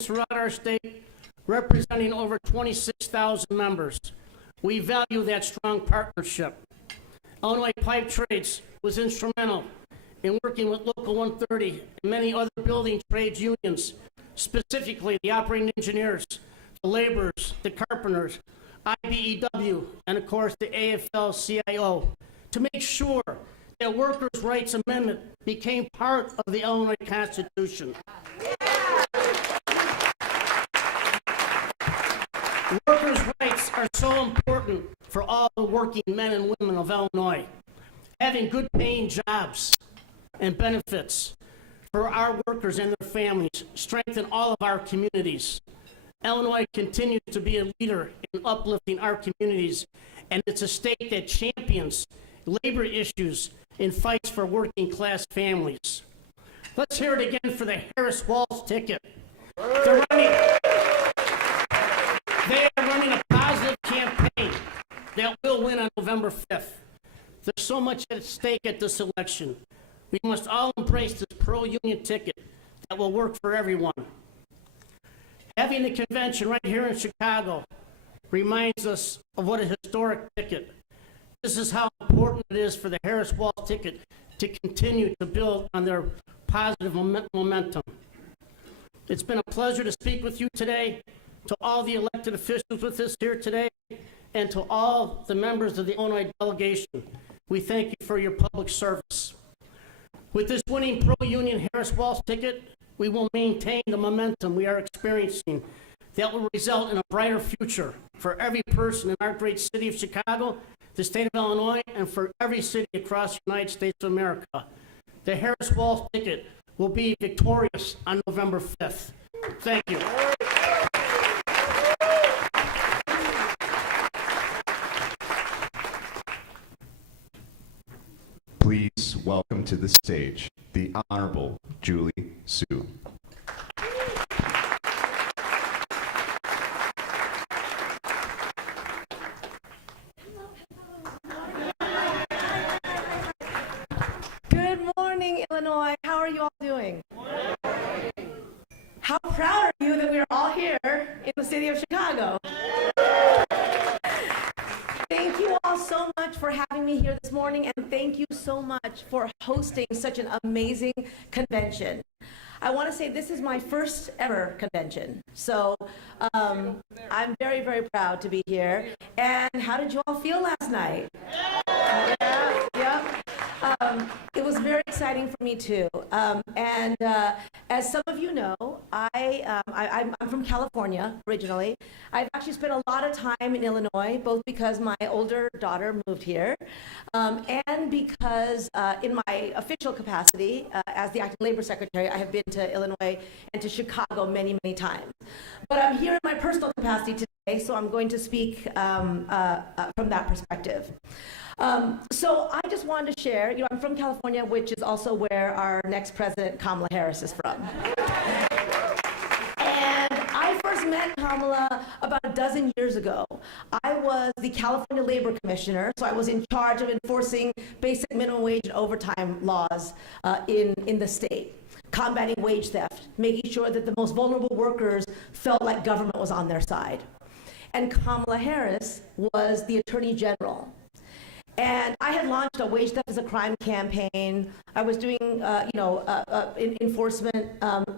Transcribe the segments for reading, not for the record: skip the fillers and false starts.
throughout our state, representing over 26,000 members. We value that strong partnership. Illinois Pipe Trades was instrumental in working with Local 130 and many other building trades unions, specifically the operating engineers, the laborers, the carpenters, IBEW, and of course the AFL-CIO, to make sure that Workers' Rights Amendment became part of the Illinois Constitution. Workers' rights are so important for all the working men and women of Illinois. Having good paying jobs and benefits for our workers and their families strengthen all of our communities. Illinois continues to be a leader in uplifting our communities, and it's a state that champions labor issues and fights for working class families. Let's hear it again for the Harris-Walz ticket. They are running a positive campaign that will win on November 5th. There's so much at stake at this election. We must all embrace this pro-union ticket that will work for everyone. Having a convention right here in Chicago reminds us of what a historic ticket. This is how important it is for the Harris-Walz ticket to continue to build on their positive momentum. It's been a pleasure to speak with you today, to all the elected officials with us here today, and to all the members of the Illinois delegation. We thank you for your public service. With this winning pro-union Harris-Walz ticket, we will maintain the momentum we are experiencing that will result in a brighter future for every person in our great city of Chicago, the state of Illinois, and for every city across the United States of America. The Harris-Walz ticket will be victorious on November 5th. Thank you. Please welcome to the stage the Honorable Julie Sue. Good morning, Illinois. How are you all doing? How proud are you that we are all here in the city of Chicago? Thank you all so much for having me here this morning, and thank you so much for hosting such an amazing convention. I want to say this is my first ever convention, so I'm very, very proud to be here. And how did you all feel last night? Yeah. It was very exciting for me too. As some of you know, I'm from California originally. I've actually spent a lot of time in Illinois, both because my older daughter moved here, and because in my official capacity as the acting labor secretary, I have been to Illinois and to Chicago many, many times. But I'm here in my personal capacity today, so I'm going to speak from that perspective. So I just wanted to share, I'm from California, which is also where our next president, Kamala Harris, is from. And I first met Kamala about a dozen years ago. I was the California Labor Commissioner, so I was in charge of enforcing basic minimum wage and overtime laws in the state, combating wage theft, making sure that the most vulnerable workers felt like government was on their side. And Kamala Harris was the Attorney General. And I had launched a wage theft as a crime campaign. I was doing, enforcement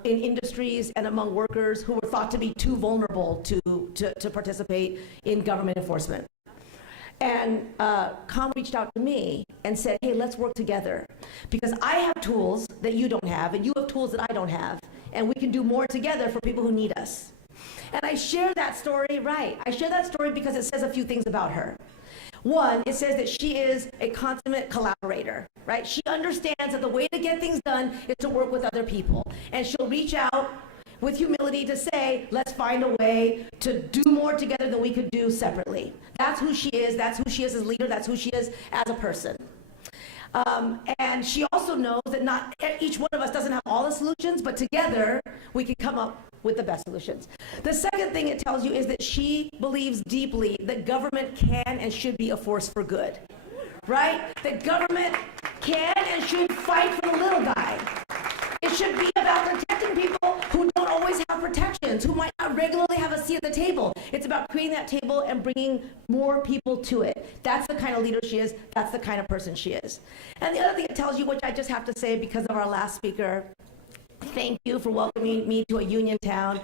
in industries and among workers who were thought to be too vulnerable to participate in government enforcement. And Kamala reached out to me and said, hey, let's work together. Because I have tools that you don't have, and you have tools that I don't have. And we can do more together for people who need us. And I share that story, right. I share that story because it says a few things about her. One, it says that she is a consummate collaborator, right? She understands that the way to get things done is to work with other people. And she'll reach out with humility to say, let's find a way to do more together than we could do separately. That's who she is. That's who she is as a leader. That's who she is as a person. And she also knows that not each one of us doesn't have all the solutions, but together we can come up with the best solutions. The second thing it tells you is that she believes deeply that government can and should be a force for good, right? That government can and should fight for the little guy. It should be about protecting people who don't always have protections, who might not regularly have a seat at the table. It's about creating that table and bringing more people to it. That's the kind of leader she is. That's the kind of person she is. And the other thing it tells you, which I just have to say because of our last speaker, thank you for welcoming me to a union town,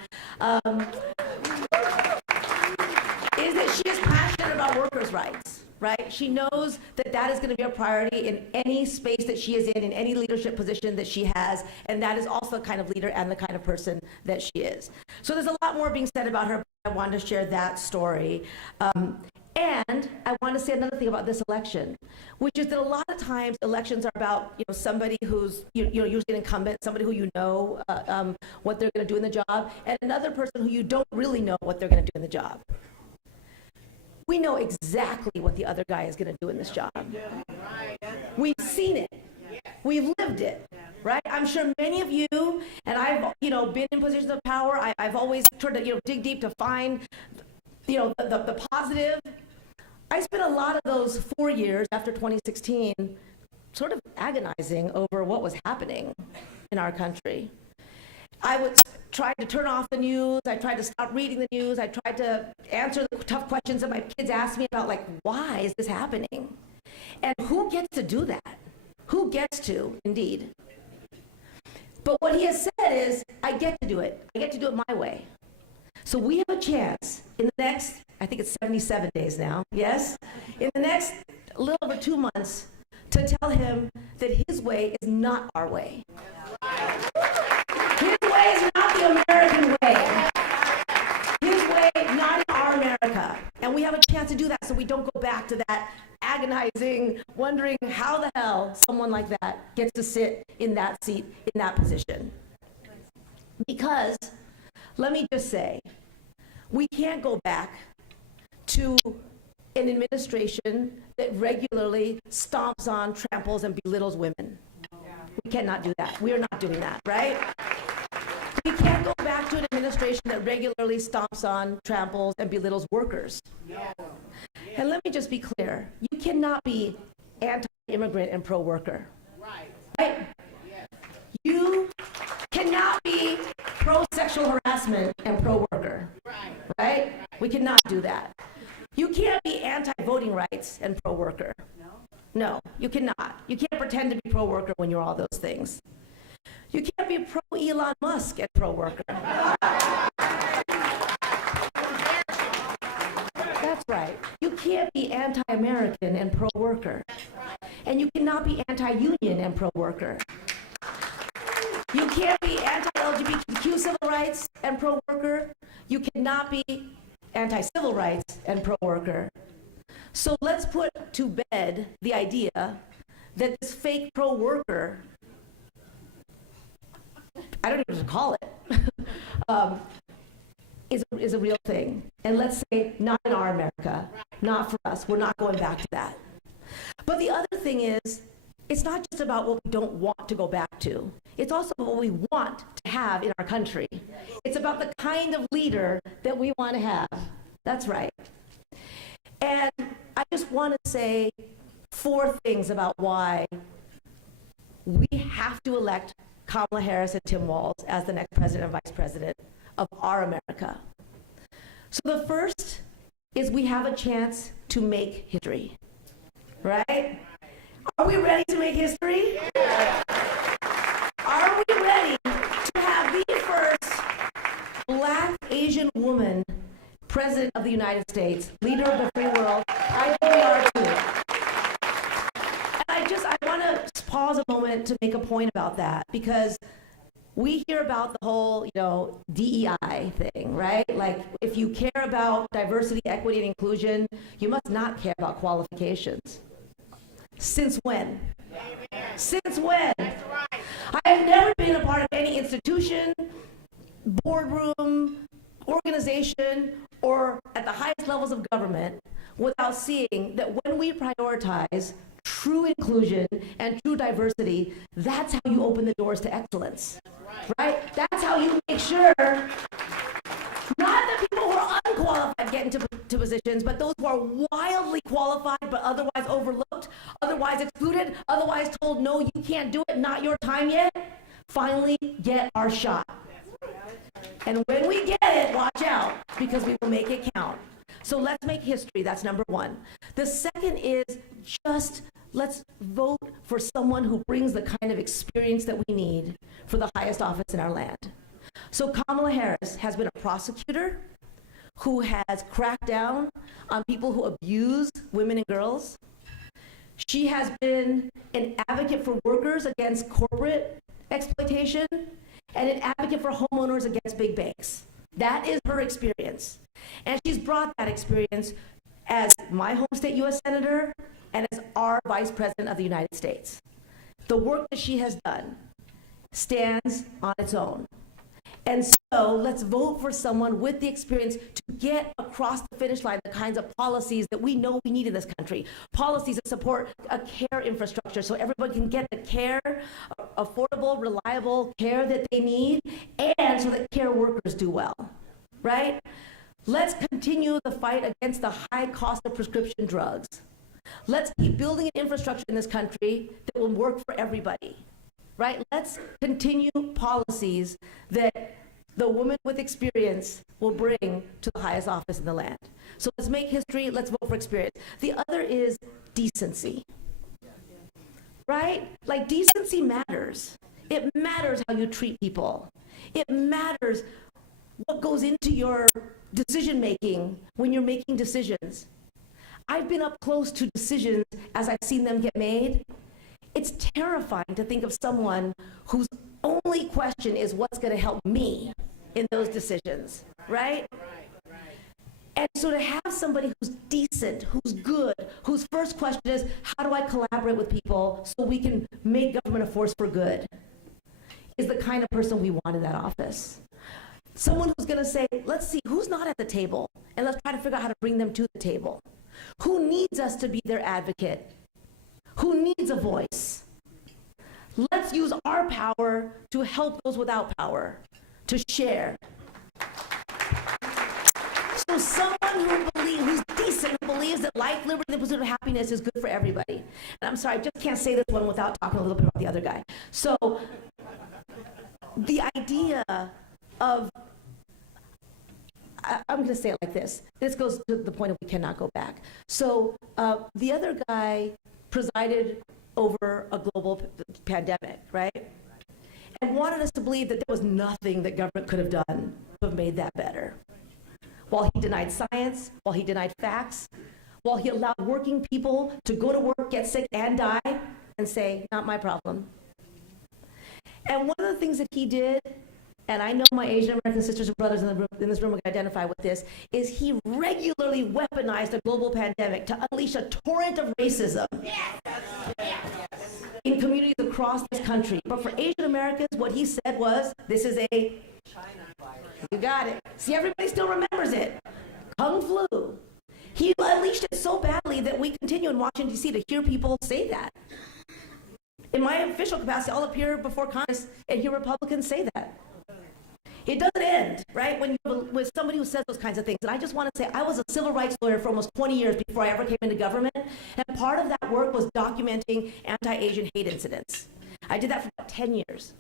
is that she is passionate about workers' rights, right? She knows that that is going to be a priority in any space that she is in any leadership position that she has, and that is also the kind of leader and the kind of person that she is. So there's a lot more being said about her, but I wanted to share that story. And I want to say another thing about this election, which is that a lot of times elections are about somebody who's usually an incumbent, somebody who what they're going to do in the job, and another person who you don't really know what they're going to do in the job. We know exactly what the other guy is going to do in this job. We've seen it. We've lived it, right? I'm sure many of you, and I've been in positions of power. I've always tried to dig deep to find the positive. I spent a lot of those 4 years after 2016 sort of agonizing over what was happening in our country. I would try to turn off the news. I tried to stop reading the news. I tried to answer the tough questions that my kids asked me about, like, why is this happening? And who gets to do that? Who gets to, indeed? But what he has said is, I get to do it. I get to do it my way. So we have a chance in the next, I think it's 77 days now, yes? In the next little over 2 months to tell him that his way is not our way. His way is not the American way. His way, not in our America. And we have a chance to do that so we don't go back to that agonizing, wondering how the hell someone like that gets to sit in that seat, in that position. Because, let me just say, we can't go back to an administration that regularly stomps on, tramples, and belittles women. We cannot do that. We are not doing that, right? We can't go back to an administration that regularly stomps on, tramples, and belittles workers. And let me just be clear. You cannot be anti-immigrant and pro-worker. Right? You cannot be pro-sexual harassment and pro-worker. Right? We cannot do that. You can't be anti-voting rights and pro-worker. No, you cannot. You can't pretend to be pro-worker when you're all those things. You can't be pro-Elon Musk and pro-worker. That's right. You can't be anti-American and pro-worker. And you cannot be anti-union and pro-worker. You can't be anti-LGBTQ civil rights and pro-worker. You cannot be anti-civil rights and pro-worker. So let's put to bed the idea that this fake pro-worker, I don't even know what to call it, is a real thing. And let's say, not in our America, not for us. We're not going back to that. But the other thing is, it's not just about what we don't want to go back to. It's also what we want to have in our country. It's about the kind of leader that we want to have. That's right. And I just want to say 4 things about why we have to elect Kamala Harris and Tim Walz as the next president and vice president of our America. So the first is we have a chance to make history, right? Are we ready to make history? Are we ready to have the first Black Asian woman president of the United States, leader of the free world? I think we are too. And I want to pause a moment to make a point about that, because we hear about the whole, DEI thing, right? Like, if you care about diversity, equity, and inclusion, you must not care about qualifications. Since when? Since when? I have never been a part of any institution, boardroom, organization, or at the highest levels of government without seeing that when we prioritize true inclusion and true diversity, that's how you open the doors to excellence, right? That's how you make sure not that people who are unqualified get into positions, but those who are wildly qualified but otherwise overlooked, otherwise excluded, otherwise told, no, you can't do it, not your time yet, finally get our shot. And when we get it, watch out, because we will make it count. So let's make history. That's number one. The second is just let's vote for someone who brings the kind of experience that we need for the highest office in our land. So Kamala Harris has been a prosecutor who has cracked down on people who abuse women and girls. She has been an advocate for workers against corporate exploitation and an advocate for homeowners against big banks. That is her experience. And she's brought that experience as my home state U.S. Senator and as our Vice President of the United States. The work that she has done stands on its own. And so let's vote for someone with the experience to get across the finish line the kinds of policies that we know we need in this country. Policies that support a care infrastructure so everyone can get the care, affordable, reliable care that they need, and so that care workers do well, right? Let's continue the fight against the high cost of prescription drugs. Let's keep building an infrastructure in this country that will work for everybody. Right? Let's continue policies that the woman with experience will bring to the highest office in the land. So let's make history, let's vote for experience. The other is decency. Right? Like, decency matters. It matters how you treat people. It matters what goes into your decision making when you're making decisions. I've been up close to decisions as I've seen them get made. It's terrifying to think of someone whose only question is what's going to help me in those decisions, right? And so to have somebody who's decent, who's good, whose first question is, how do I collaborate with people so we can make government a force for good, is the kind of person we want in that office. Someone who's going to say, let's see, who's not at the table, and let's try to figure out how to bring them to the table. Who needs us to be their advocate? Who needs a voice? Let's use our power to help those without power, to share. So someone who's decent, who believes that life, liberty, and the pursuit of happiness is good for everybody. And I'm sorry, I just can't say this one without talking a little bit about the other guy. So the idea of, I'm going to say it like this. This goes to the point of we cannot go back. So the other guy presided over a global pandemic, right? And wanted us to believe that there was nothing that government could have done to have made that better. While he denied science, while he denied facts, while he allowed working people to go to work, get sick, and die, and say, not my problem. And one of the things that he did, and I know my Asian American sisters and brothers in this room will identify with this, is he regularly weaponized a global pandemic to unleash a torrent of racism in communities across this country. But for Asian Americans, what he said was, this is a China virus. You got it. See, everybody still remembers it. Kung flu. He unleashed it so badly that we continue in Washington, D.C. to hear people say that. In my official capacity, I'll appear before Congress and hear Republicans say that. It doesn't end, right, when you're with somebody who says those kinds of things. And I just want to say, I was a civil rights lawyer for almost 20 years before I ever came into government, and part of that work was documenting anti-Asian hate incidents. I did that for about 10 years.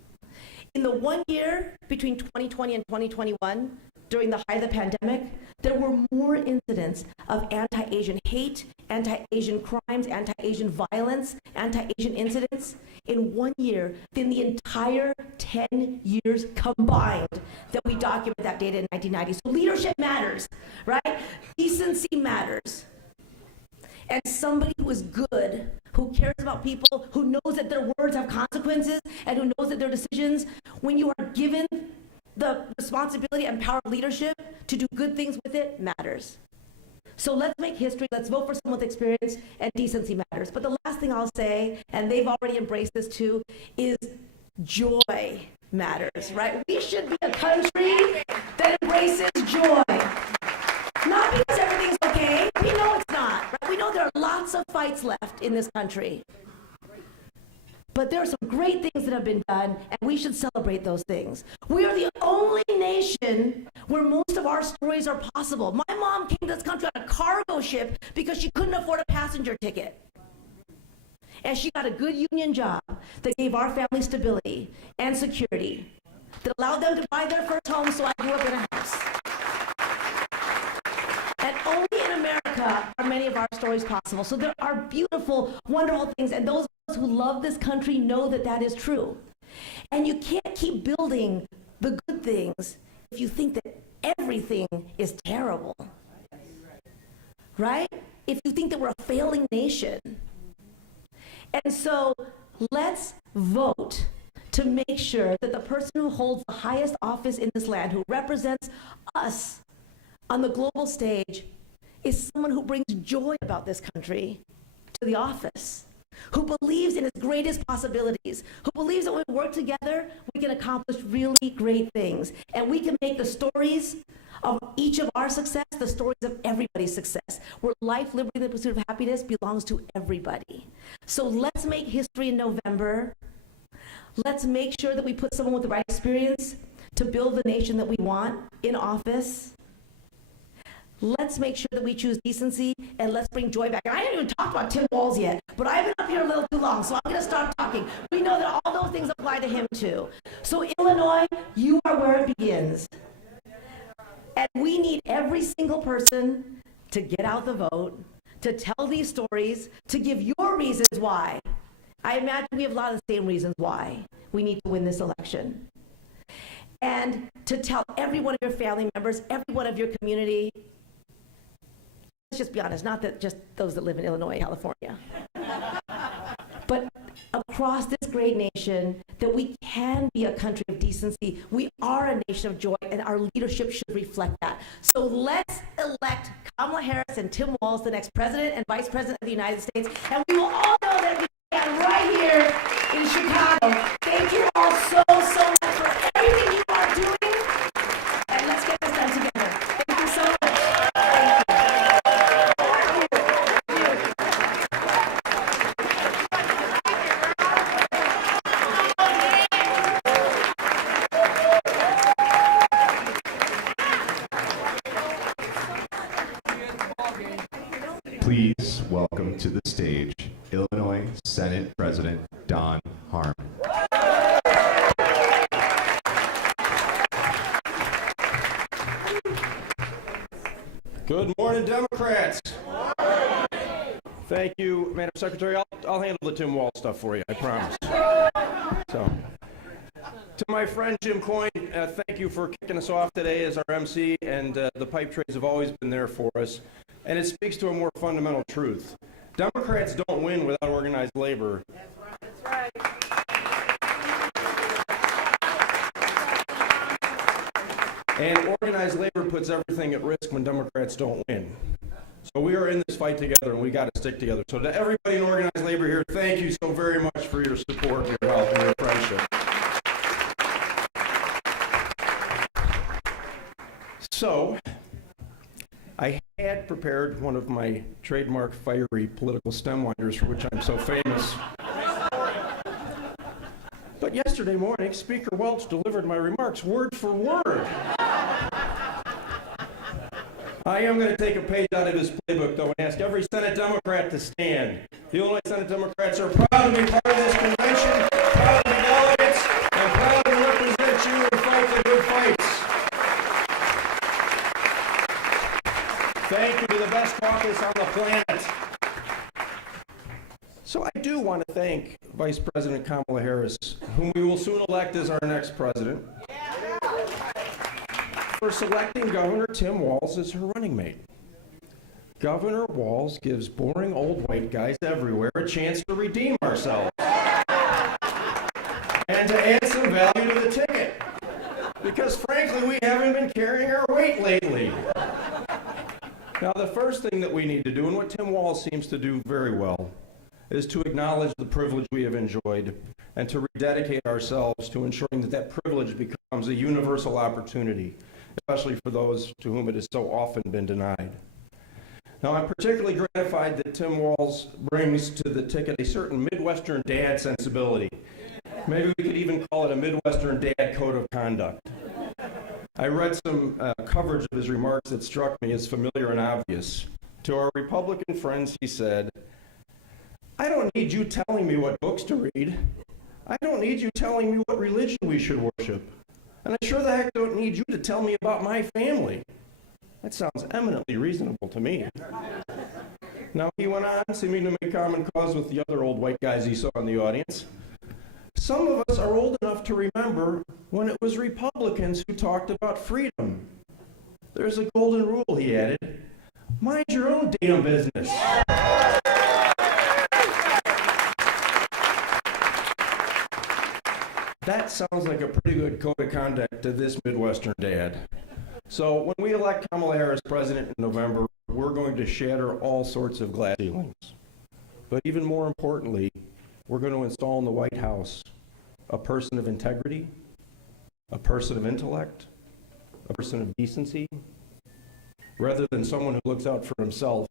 In the 1 year between 2020 and 2021, during the height of the pandemic, there were more incidents of anti-Asian hate, anti-Asian crimes, anti-Asian violence, anti-Asian incidents in 1 year than the entire 10 years combined that we document that data in 1990. So leadership matters, right? Decency matters. And somebody who is good, who cares about people, who knows that their words have consequences, and who knows that their decisions, when you are given the responsibility and power of leadership to do good things with it, matters. So let's make history, let's vote for someone with experience, and decency matters. But the last thing I'll say, and they've already embraced this too, is joy matters, right? We should be a country that embraces joy. Not because everything's okay, we know it's not, right? We know there are lots of fights left in this country. But there are some great things that have been done, and we should celebrate those things. We are the only nation where most of our stories are possible. My mom came to this country on a cargo ship because she couldn't afford a passenger ticket. And she got a good union job that gave our family stability and security. that allowed them to buy their first home, so I grew up in a house. And only in America are many of our stories possible. So there are beautiful, wonderful things, and those of us who love this country know that that is true. And you can't keep building the good things if you think that everything is terrible, right? If you think that we're a failing nation. And so let's vote to make sure that the person who holds the highest office in this land, who represents us on the global stage, is someone who brings joy about this country to the office, who believes in its greatest possibilities, who believes that when we work together, we can accomplish really great things. And we can make the stories of each of our success the stories of everybody's success, where life, liberty, and the pursuit of happiness belongs to everybody. So let's make history in November. Let's make sure that we put someone with the right experience to build the nation that we want in office. Let's make sure that we choose decency, and let's bring joy back. And I haven't even talked about Tim Walz yet, but I've been up here a little too long, so I'm going to start talking. We know that all those things apply to him too. So Illinois, you are where it begins. And we need every single person to get out the vote, to tell these stories, to give your reasons why. I imagine we have a lot of the same reasons why we need to win this election. And to tell every one of your family members, every one of your community, let's just be honest, not that just those that live in Illinois, California, but across this great nation, that we can be a country of decency. We are a nation of joy, and our leadership should reflect that. So let's elect Kamala Harris and Tim Walz, the next president and vice president of the United States, and we will all know that we can right here in Chicago. Thank you all so much for everything you are doing, and let's get this done together. Thank you so much. Please welcome to the stage Illinois Senate President Don Harm. Good morning, Democrats. Thank you, Madam Secretary. I'll handle the Tim Walz stuff for you, I promise. So, to my friend Jim Coyne, thank you for kicking us off today as our MC, and the pipe trays have always been there for us. And it speaks to a more fundamental truth. Democrats don't win without organized labor. That's right. And organized labor puts everything at risk when Democrats don't win. So we are in this fight together, and we got to stick together. So to everybody in organized labor here, thank you so very much for your support, your help, and your friendship. So, I had prepared one of my trademark fiery political stem winders for which I'm so famous. But yesterday morning, Speaker Welch delivered my remarks word for word. I am going to take a page out of his playbook, though, and ask every Senate Democrat to stand. The Illinois Senate Democrats are proud to be part of this convention, proud to be delegates, and proud to represent you and fight the good fights. Thank you to the best caucus on the planet. So I do want to thank Vice President Kamala Harris, whom we will soon elect as our next president, for selecting Governor Tim Walz as her running mate. Governor Walz gives boring old white guys everywhere a chance to redeem ourselves and to add some value to the ticket. Because frankly, we haven't been carrying our weight lately. Now, the first thing that we need to do, and what Tim Walz seems to do very well, is to acknowledge the privilege we have enjoyed and to rededicate ourselves to ensuring that that privilege becomes a universal opportunity, especially for those to whom it has so often been denied. Now, I'm particularly gratified that Tim Walz brings to the ticket a certain Midwestern dad sensibility. Maybe we could even call it a Midwestern dad code of conduct. I read some coverage of his remarks that struck me as familiar and obvious. To our Republican friends, he said, "I don't need you telling me what books to read. I don't need you telling me what religion we should worship. And I sure the heck don't need you to tell me about my family. That sounds eminently reasonable to me. Now he went on, seeming to make common cause with the other old white guys he saw in the audience. Some of us are old enough to remember when it was Republicans who talked about freedom. There's a golden rule, he added. Mind your own damn business. That sounds like a pretty good code of conduct to this Midwestern dad. So when we elect Kamala Harris president in November, we're going to shatter all sorts of glass ceilings. But even more importantly, we're going to install in the White House a person of integrity, a person of intellect, a person of decency, rather than someone who looks out for himself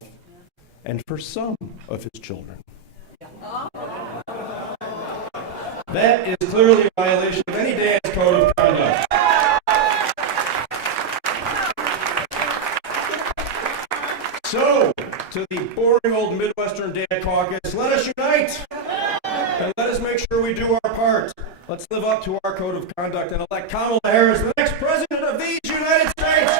and for some of his children. That is clearly a violation of any dad's code of conduct. So, to the boring old Midwestern dad caucus, let us unite and let us make sure we do our part. Let's live up to our code of conduct and elect Kamala Harris, the next president of these United States.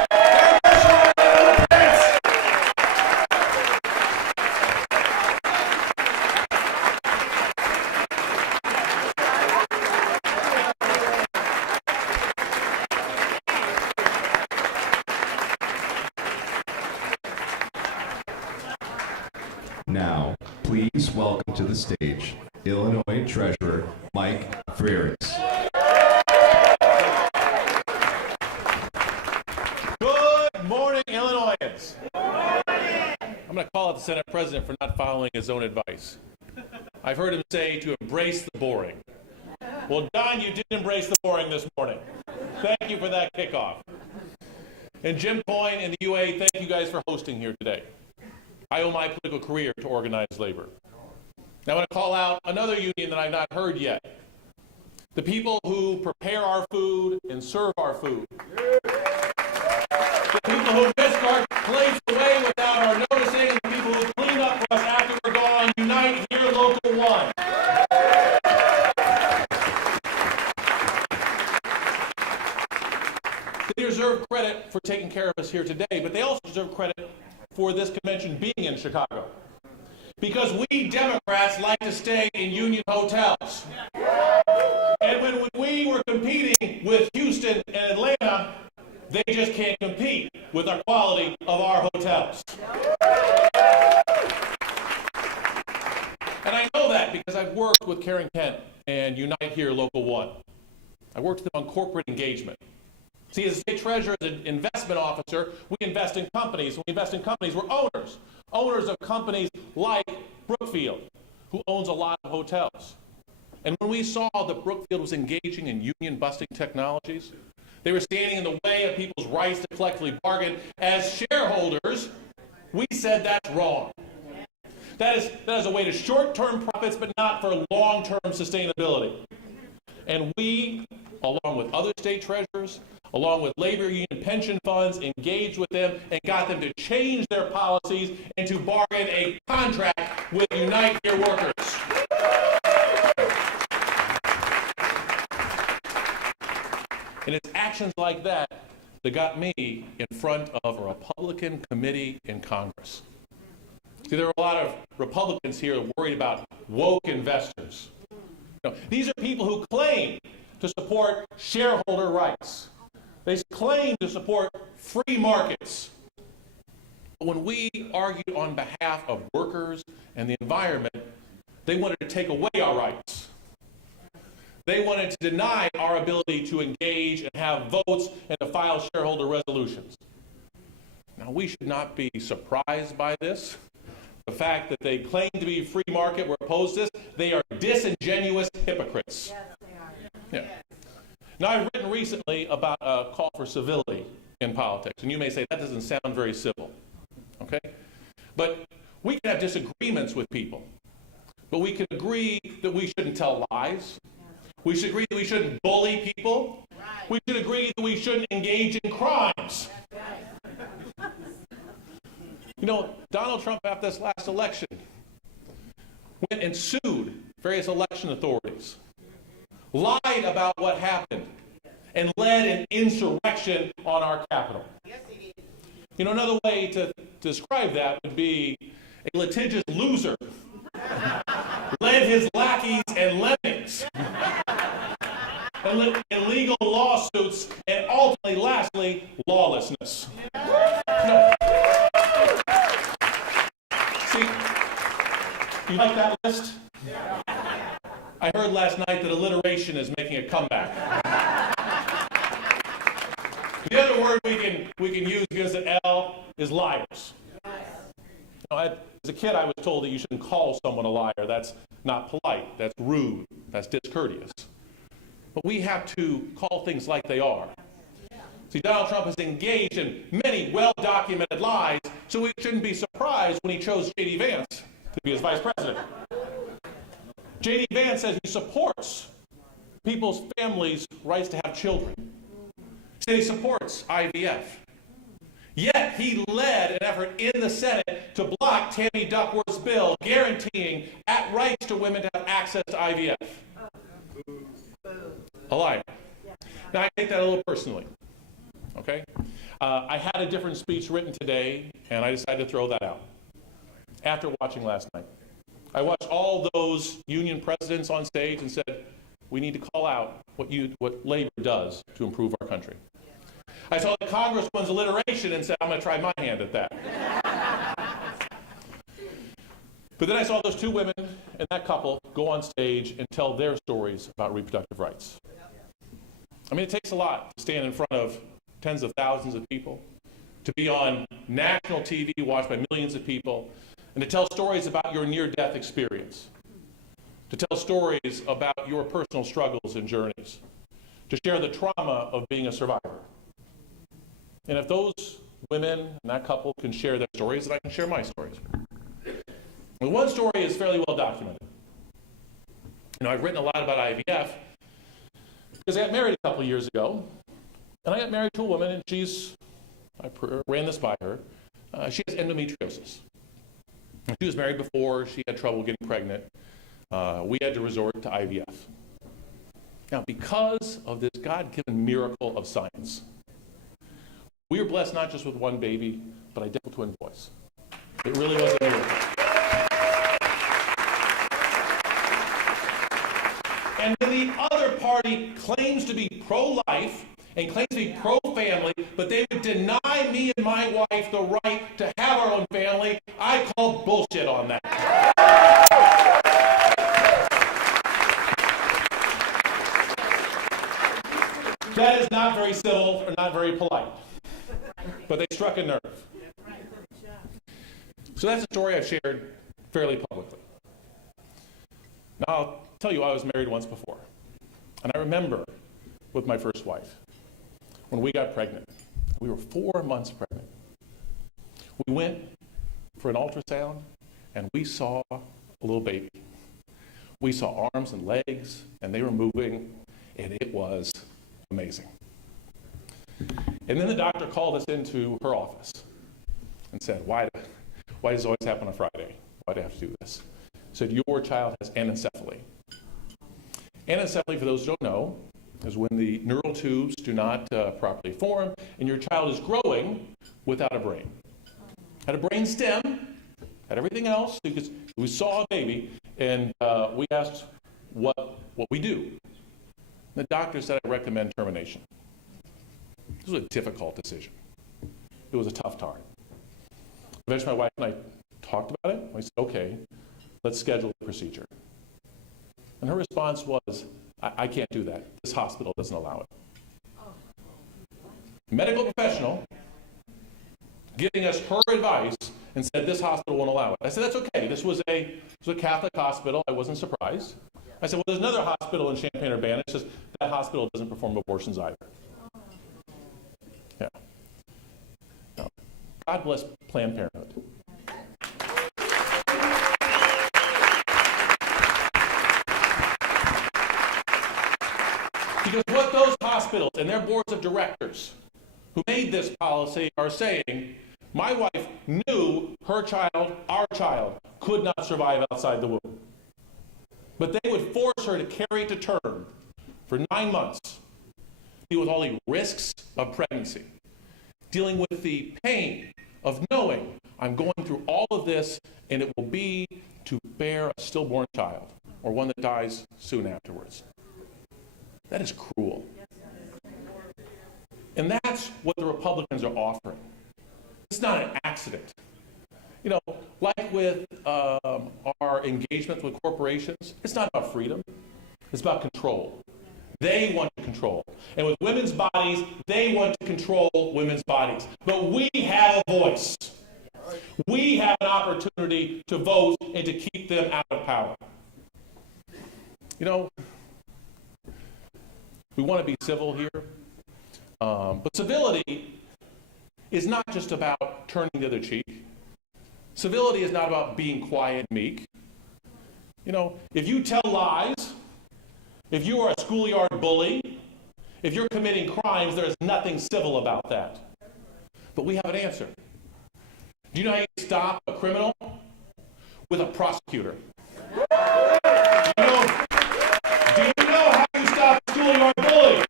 Now, please welcome to the stage Illinois Treasurer Mike Frerichs. Good morning, Illinoisans. I'm going to call out the Senate President for not following his own advice. I've heard him say to embrace the boring. Well, Don, you did embrace the boring this morning. Thank you for that kickoff. And Jim Coyne and the UA, thank you guys for hosting here today. I owe my political career to organized labor. Now I want to call out another union that I've not heard yet. The people who prepare our food and serve our food. The people who whisk our plates away without our noticing, and the people who clean up for us after we're gone. Unite here, Local 1. They deserve credit for taking care of us here today, but they also deserve credit for this convention being in Chicago. Because we Democrats like to stay in union hotels. And when we were competing with Houston and Atlanta, they just can't compete with the quality of our hotels. And I know that because I've worked with Karen Kent and Unite Here Local 1. I worked with them on corporate engagement. See, as a state treasurer, as an investment officer, we invest in companies. When we invest in companies, we're owners. Owners of companies like Brookfield, who owns a lot of hotels. And when we saw that Brookfield was engaging in union-busting technologies, they were standing in the way of people's rights to collectively bargain. As shareholders, we said that's wrong. That is a way to short-term profits, but not for long-term sustainability. And we, along with other state treasurers, along with labor union pension funds, engaged with them and got them to change their policies and to bargain a contract with Unite Here workers. And it's actions like that that got me in front of a Republican committee in Congress. See, there are a lot of Republicans here worried about woke investors. These are people who claim to support shareholder rights. They claim to support free markets. But when we argued on behalf of workers and the environment, they wanted to take away our rights. They wanted to deny our ability to engage and have votes and to file shareholder resolutions. Now, we should not be surprised by this. The fact that they claim to be free market, we're opposed to this, they are disingenuous hypocrites. Yes, they are. Yeah. Now, I've written recently about a call for civility in politics, and you may say that doesn't sound very civil, okay? But we can have disagreements with people, but we can agree that we shouldn't tell lies. We should agree that we shouldn't bully people. We should agree that we shouldn't engage in crimes. You know, Donald Trump, after this last election, went and sued various election authorities, lied about what happened, and led an insurrection on our Capitol. You know, another way to describe that would be a litigious loser led his lackeys and lemmings in illegal lawsuits and ultimately, lastly, lawlessness. No. See, you like that list? I heard last night that alliteration is making a comeback. The other word we can use because of L is liars. As a kid, I was told that you shouldn't call someone a liar. That's not polite. That's rude. That's discourteous. But we have to call things like they are. See, Donald Trump has engaged in many well-documented lies, so we shouldn't be surprised when he chose J.D. Vance to be his vice president. J.D. Vance says he supports people's families' rights to have children. He said he supports IVF. Yet he led an effort in the Senate to block Tammy Duckworth's bill guaranteeing rights to women to have access to IVF. A liar. Now, I take that a little personally. Okay? I had a different speech written today, and I decided to throw that out after watching last night. I watched all those union presidents on stage and said, we need to call out what labor does to improve our country. I saw the congresswoman's alliteration and said, I'm going to try my hand at that. But then I saw those two women and that couple go on stage and tell their stories about reproductive rights. I mean, it takes a lot to stand in front of tens of thousands of people, to be on national TV watched by millions of people, and to tell stories about your near-death experience, to tell stories about your personal struggles and journeys, to share the trauma of being a survivor. And if those women and that couple can share their stories, then I can share my stories. The one story is fairly well documented. You know, I've written a lot about IVF because I got married a couple of years ago, and I got married to a woman, and I ran this by her. She has endometriosis. She was married before. She had trouble getting pregnant. We had to resort to IVF. Now, because of this God-given miracle of science, we were blessed not just with one baby, but identical twin boys. It really was a miracle. And when the other party claims to be pro-life and claims to be pro-family, but they would deny me and my wife the right to have our own family, I call bullshit on that. That is not very civil or not very polite. But they struck a nerve. So that's a story I've shared fairly publicly. Now, I'll tell you, I was married once before. And I remember with my first wife, when we got pregnant, we were 4 months pregnant. We went for an ultrasound, and we saw a little baby. We saw arms and legs, and they were moving, and it was amazing. And then the doctor called us into her office and said, why does it always happen on Friday? Why do I have to do this? Said, your child has anencephaly. Anencephaly, for those who don't know, is when the neural tubes do not properly form, and your child is growing without a brain. Had a brain stem, had everything else, because we saw a baby, and we asked what we do. The doctor said, I recommend termination. This was a difficult decision. It was a tough target. Eventually, my wife and I talked about it. I said, okay, let's schedule the procedure. And her response was, I can't do that. This hospital doesn't allow it. Medical professional giving us her advice and said this hospital won't allow it. I said, that's okay. This was a Catholic hospital. I wasn't surprised. I said, well, there's another hospital in Champaign-Urbana. It's just that hospital doesn't perform abortions either. Yeah. No. God bless Planned Parenthood. Because what those hospitals and their boards of directors who made this policy are saying, my wife knew her child, our child, could not survive outside the womb. But they would force her to carry it to term for 9 months deal with all the risks of pregnancy, dealing with the pain of knowing I'm going through all of this and it will be to bear a stillborn child or one that dies soon afterwards. That is cruel. And that's what the Republicans are offering. It's not an accident. You know, like with our engagements with corporations, it's not about freedom. It's about control. They want to control. And with women's bodies, they want to control women's bodies. But we have a voice. We have an opportunity to vote and to keep them out of power. You know, we want to be civil here. But civility is not just about turning the other cheek. Civility is not about being quiet and meek. You know, if you tell lies, if you are a schoolyard bully, if you're committing crimes, there's nothing civil about that. But we have an answer. Do you know how you stop a criminal? With a prosecutor. Do you know how you stop a schoolyard bully?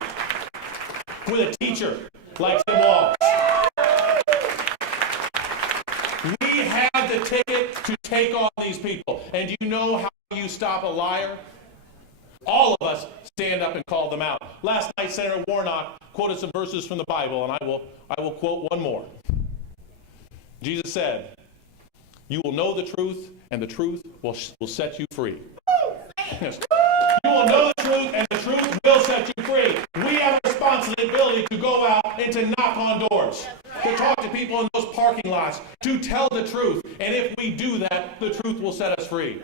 With a teacher like Tim Walsh. We have the ticket to take on these people. And do you know how you stop a liar? All of us stand up and call them out. Last night, Senator Warnock quoted some verses from the Bible, and I will quote one more. Jesus said, "You will know the truth, and the truth will set you free." Yes. You will know the truth, and the truth will set you free. We have a responsibility to go out and to knock on doors, to talk to people in those parking lots, to tell the truth. And if we do that, the truth will set us free.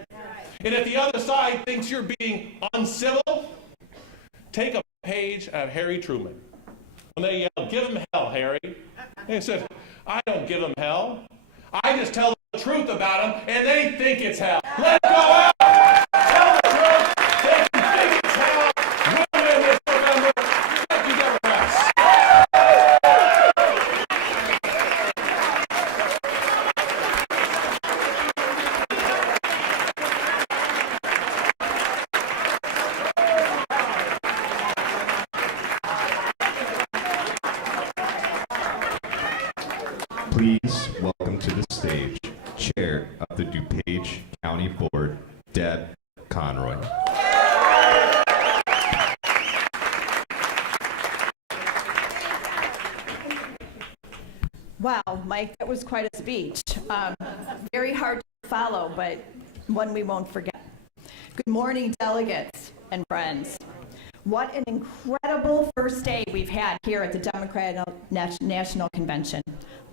And if the other side thinks you're being uncivil, take a page out of Harry Truman. When they yell, "Give him hell, Harry," and he said, "I don't give him hell. I just tell them the truth about him, and they think it's hell. Let's go out, tell the truth. They can think it's hell. We'll win this November. Thank you, Democrats." Please welcome to the stage, Chair of the DuPage County Board, Deb Conroy. Wow, Mike, that was quite a speech. Very hard to follow, but one we won't forget. Good morning, delegates and friends. What an incredible first day we've had here at the Democratic National Convention.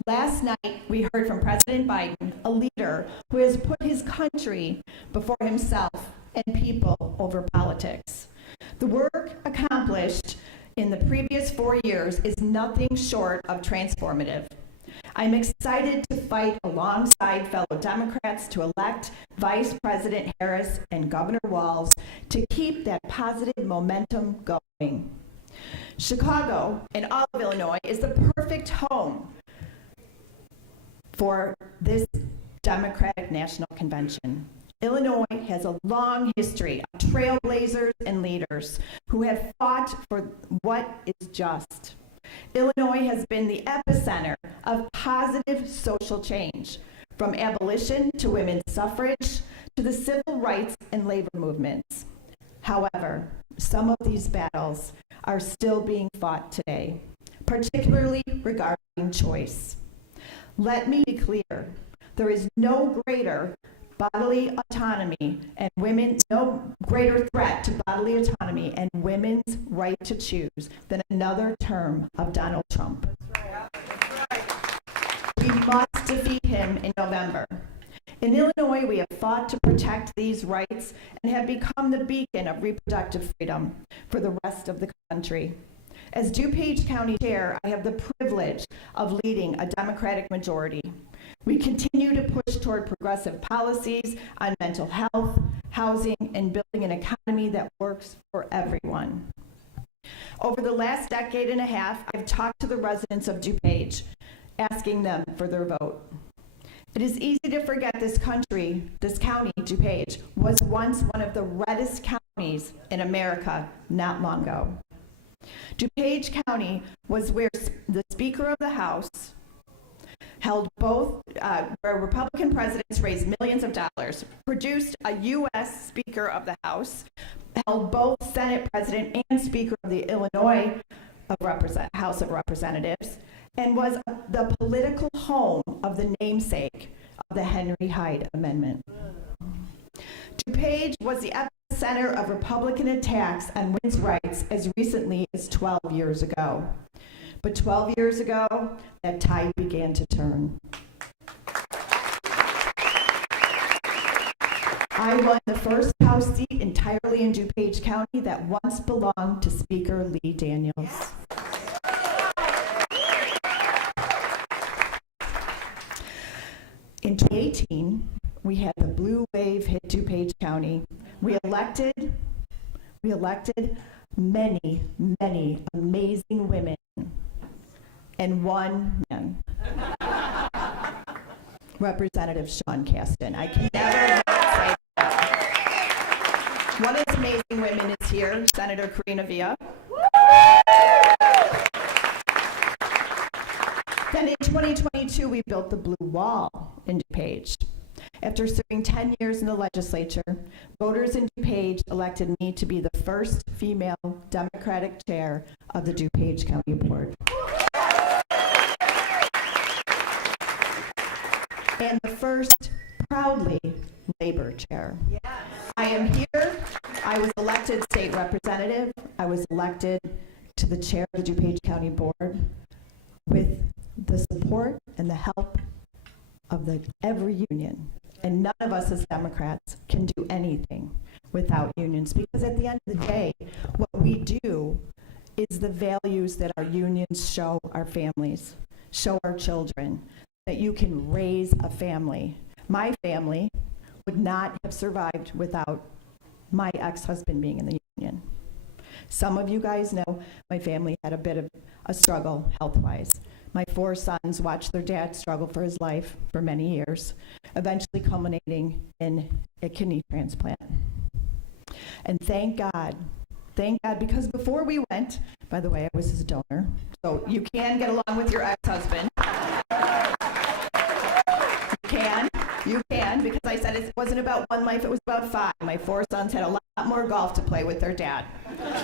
Last night, we heard from President Biden, a leader who has put his country before himself and people over politics. The work accomplished in the previous 4 years is nothing short of transformative. I'm excited to fight alongside fellow Democrats to elect Vice President Harris and Governor Walz to keep that positive momentum going. Chicago and all of Illinois is the perfect home for this Democratic National Convention. Illinois has a long history of trailblazers and leaders who have fought for what is just. Illinois has been the epicenter of positive social change, from abolition to women's suffrage to the civil rights and labor movements. However, some of these battles are still being fought today, particularly regarding choice. Let me be clear, there is no greater bodily autonomy and no greater threat to bodily autonomy and women's right to choose than another term of Donald Trump. We must defeat him in November. In Illinois, we have fought to protect these rights and have become the beacon of reproductive freedom for the rest of the country. As DuPage County Chair, I have the privilege of leading a Democratic majority. We continue to push toward progressive policies on mental health, housing, and building an economy that works for everyone. Over the last decade and a half, I've talked to the residents of DuPage, asking them for their vote. It is easy to forget this county, DuPage, was once one of the reddest counties in America not long ago. DuPage County was where the Speaker of the House held both, where Republican presidents raised millions of dollars, produced a U.S. Speaker of the House, held both Senate President and Speaker of the Illinois House of Representatives, and was the political home of the namesake of the Henry Hyde Amendment. DuPage was the epicenter of Republican attacks on women's rights as recently as 12 years ago. But 12 years ago, that tide began to turn. I won the first House seat entirely in DuPage County that once belonged to Speaker Lee Daniels. In 2018, we had the blue wave hit DuPage County. We elected many, many amazing women and one man, Representative Sean Casten. I can never say that. One of these amazing women is here, Senator Karina Villa. Then in 2022, we built the Blue Wall in DuPage. After serving 10 years in the legislature, voters in DuPage elected me to be the first female Democratic chair of the DuPage County Board. And the first proudly Labor chair. Yes. I am here. I was elected state representative. I was elected to the chair of the DuPage County Board with the support and the help of every union. And none of us as Democrats can do anything without unions, because at the end of the day, what we do is the values that our unions show our families, show our children, that you can raise a family. My family would not have survived without my ex-husband being in the union. Some of you guys know my family had a bit of a struggle health-wise. My 4 sons watched their dad struggle for his life for many years, eventually culminating in a kidney transplant. And thank God, because before we went, by the way, I was his donor, so you can get along with your ex-husband. You can, because I said it wasn't about one life, it was about 5. My 4 sons had a lot more golf to play with their dad.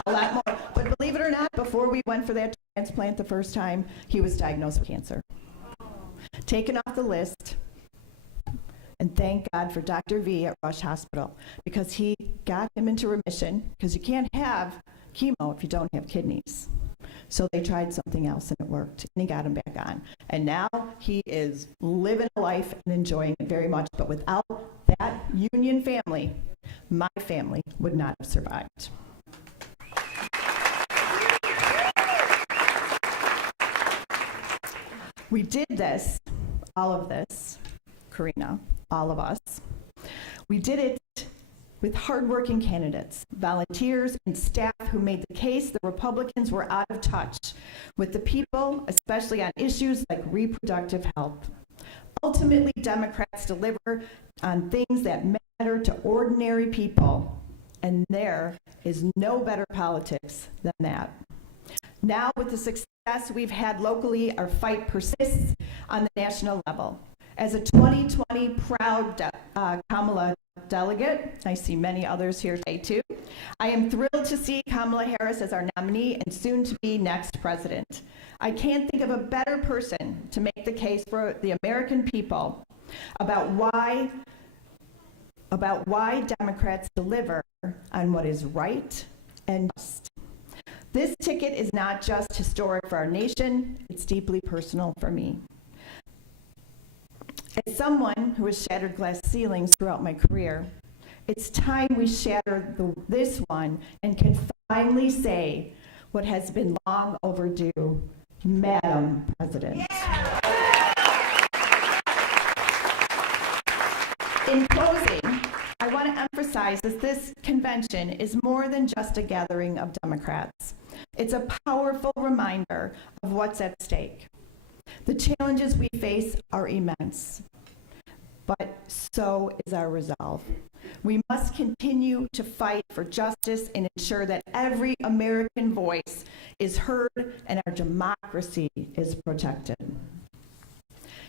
A lot more. But believe it or not, before we went for that transplant the first time, he was diagnosed with cancer. Taken off the list, and thank God for Dr. V at Rush Hospital, because he got him into remission, because you can't have chemo if you don't have kidneys. So they tried something else and it worked, and he got him back on. And now he is living a life and enjoying it very much. But without that union family, my family would not have survived. We did this, all of this, Karina, all of us. We did it with hardworking candidates, volunteers, and staff who made the case the Republicans were out of touch with the people, especially on issues like reproductive health. Ultimately, Democrats deliver on things that matter to ordinary people, and there is no better politics than that. Now, with the success we've had locally, our fight persists on the national level. As a 2020 proud Kamala delegate, I see many others here today too, I am thrilled to see Kamala Harris as our nominee and soon to be next president. I can't think of a better person to make the case for the American people about why Democrats deliver on what is right and just. This ticket is not just historic for our nation, it's deeply personal for me. As someone who has shattered glass ceilings throughout my career, it's time we shatter this one and can finally say what has been long overdue, Madam President. Yeah. In closing, I want to emphasize that this convention is more than just a gathering of Democrats. It's a powerful reminder of what's at stake. The challenges we face are immense, but so is our resolve. We must continue to fight for justice and ensure that every American voice is heard and our democracy is protected.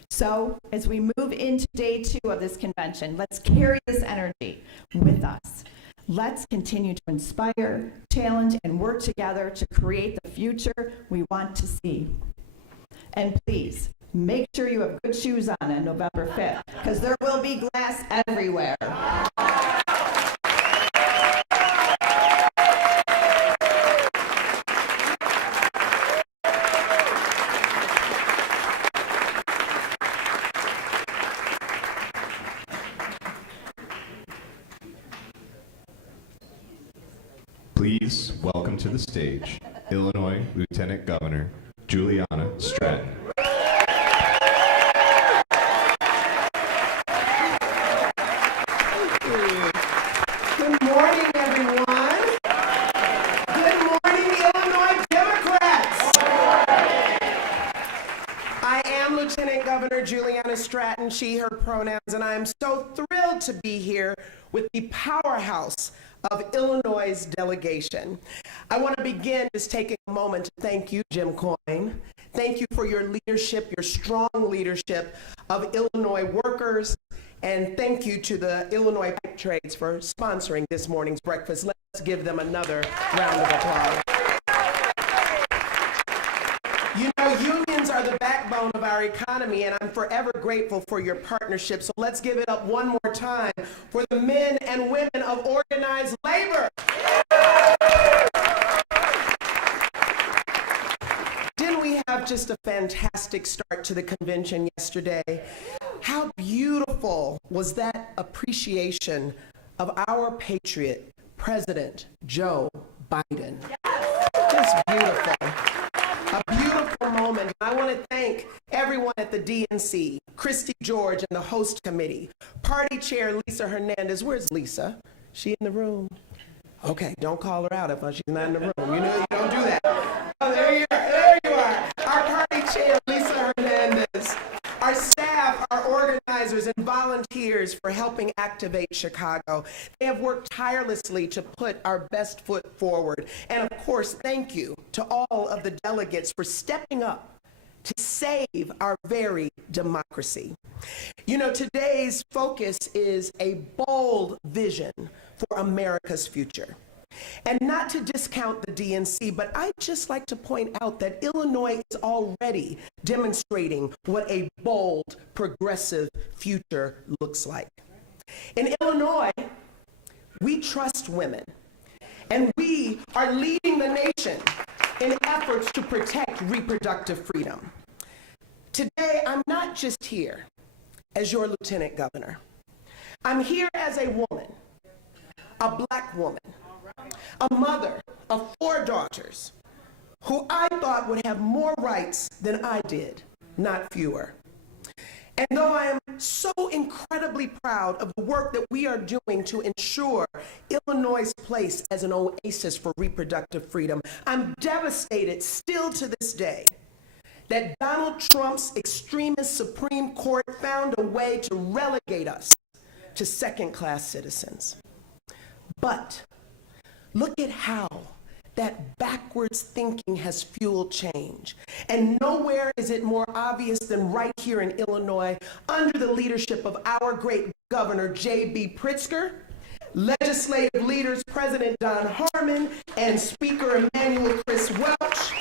So, as we move into day 2 of this convention, let's carry this energy with us. Let's continue to inspire, challenge, and work together to create the future we want to see. And please, make sure you have good shoes on November 5th, because there will be glass everywhere. Please welcome to the stage Illinois Lieutenant Governor Juliana Stratton. Good morning, everyone. Good morning, Illinois Democrats. I am Lieutenant Governor Juliana Stratton, she, her pronouns, and I am so thrilled to be here with the powerhouse of Illinois' delegation. I want to begin just taking a moment to thank you, Jim Coyne. Thank you for your leadership, your strong leadership of Illinois workers, and thank you to the Illinois Pipe Trades for sponsoring this morning's breakfast. Let's give them another round of applause. You know, unions are the backbone of our economy, and I'm forever grateful for your partnership. So let's give it up one more time for the men and women of organized labor. Didn't we have just a fantastic start to the convention yesterday? How beautiful was that appreciation of our patriot, President Joe Biden? Just beautiful. A beautiful moment. I want to thank everyone at the DNC, Christy George and the host committee, Party Chair Lisa Hernandez. Where's Lisa? She in the room? Okay, don't call her out if she's not in the room. You know, you don't do that. Oh, there you are. There you are. Our Party Chair Lisa Hernandez. Our staff, our organizers, and volunteers for helping activate Chicago. They have worked tirelessly to put our best foot forward. And of course, thank you to all of the delegates for stepping up to save our very democracy. You know, today's focus is a bold vision for America's future. And not to discount the DNC, but I'd just like to point out that Illinois is already demonstrating what a bold, progressive future looks like. In Illinois, we trust women, and we are leading the nation in efforts to protect reproductive freedom. Today, I'm not just here as your lieutenant governor. I'm here as a woman, a black woman, a mother of 4 daughters who I thought would have more rights than I did, not fewer. And though I am so incredibly proud of the work that we are doing to ensure Illinois' place as an oasis for reproductive freedom, I'm devastated still to this day that Donald Trump's extremist Supreme Court found a way to relegate us to second-class citizens. But look at how that backwards thinking has fueled change. And nowhere is it more obvious than right here in Illinois under the leadership of our great governor, J.B. Pritzker, legislative leaders President Don Harmon and Speaker Emanuel Chris Welch,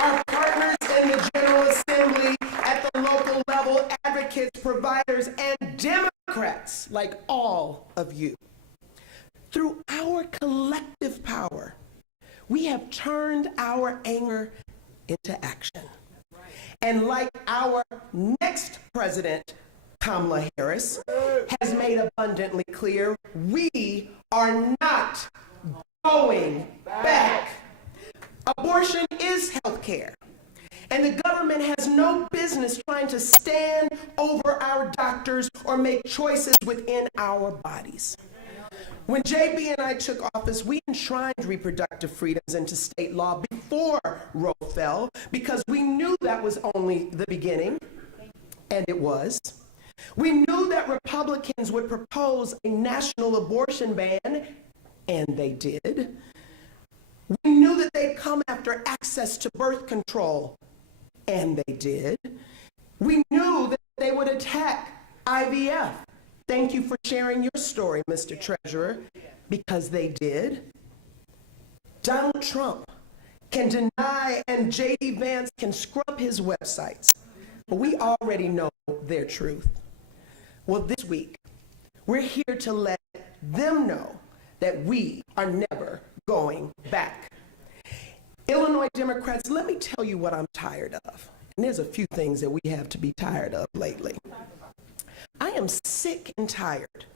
our partners in the General Assembly at the local level, advocates, providers, and Democrats like all of you. Through our collective power, we have turned our anger into action. And like our next president, Kamala Harris, has made abundantly clear, we are not going back. Abortion is health care, and the government has no business trying to stand over our doctors or make choices within our bodies. When JB and I took office, we enshrined reproductive freedoms into state law before Roe fell, because we knew that was only the beginning, and it was. We knew that Republicans would propose a national abortion ban, and they did. We knew that they'd come after access to birth control, and they did. We knew that they would attack IVF. Thank you for sharing your story, Mr. Treasurer, because they did. Donald Trump can deny and J.D. Vance can scrub his websites, but we already know their truth. Well, this week, we're here to let them know that we are never going back. Illinois Democrats, let me tell you what I'm tired of. And there's a few things that we have to be tired of lately. I am sick and tired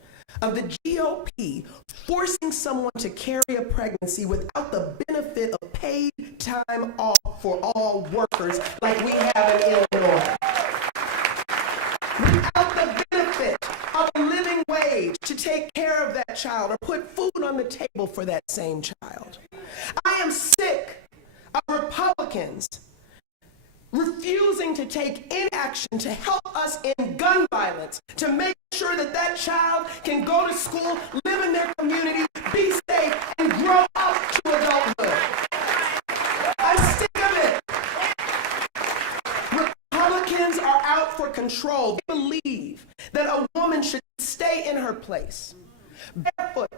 of the GOP forcing someone to carry a pregnancy without the benefit of paid time off for all workers like we have in Illinois. Without the benefit of a living wage to take care of that child or put food on the table for that same child. I am sick of Republicans refusing to take any action to help us in gun violence, to make sure that that child can go to school, live in their community, be safe, and grow up to adulthood. I'm sick of it. Republicans are out for control. They believe that a woman should stay in her place, barefoot,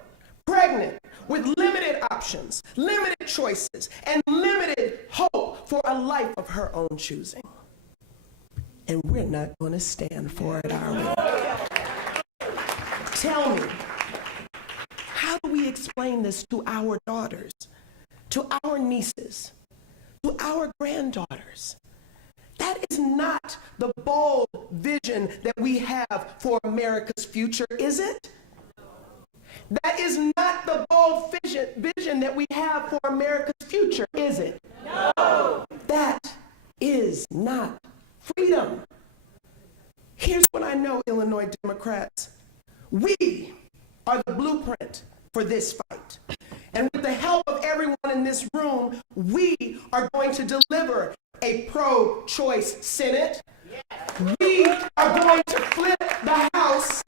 pregnant, with limited options, limited choices, and limited hope for a life of her own choosing. And we're not going to stand for it, are we? Tell me, how do we explain this to our daughters, to our nieces, to our granddaughters? That is not the bold vision that we have for America's future, is it? That is not the bold vision that we have for America's future, is it? No. That is not freedom. Here's what I know, Illinois Democrats. We are the blueprint for this fight. And with the help of everyone in this room, we are going to deliver a pro-choice Senate. We are going to flip the House,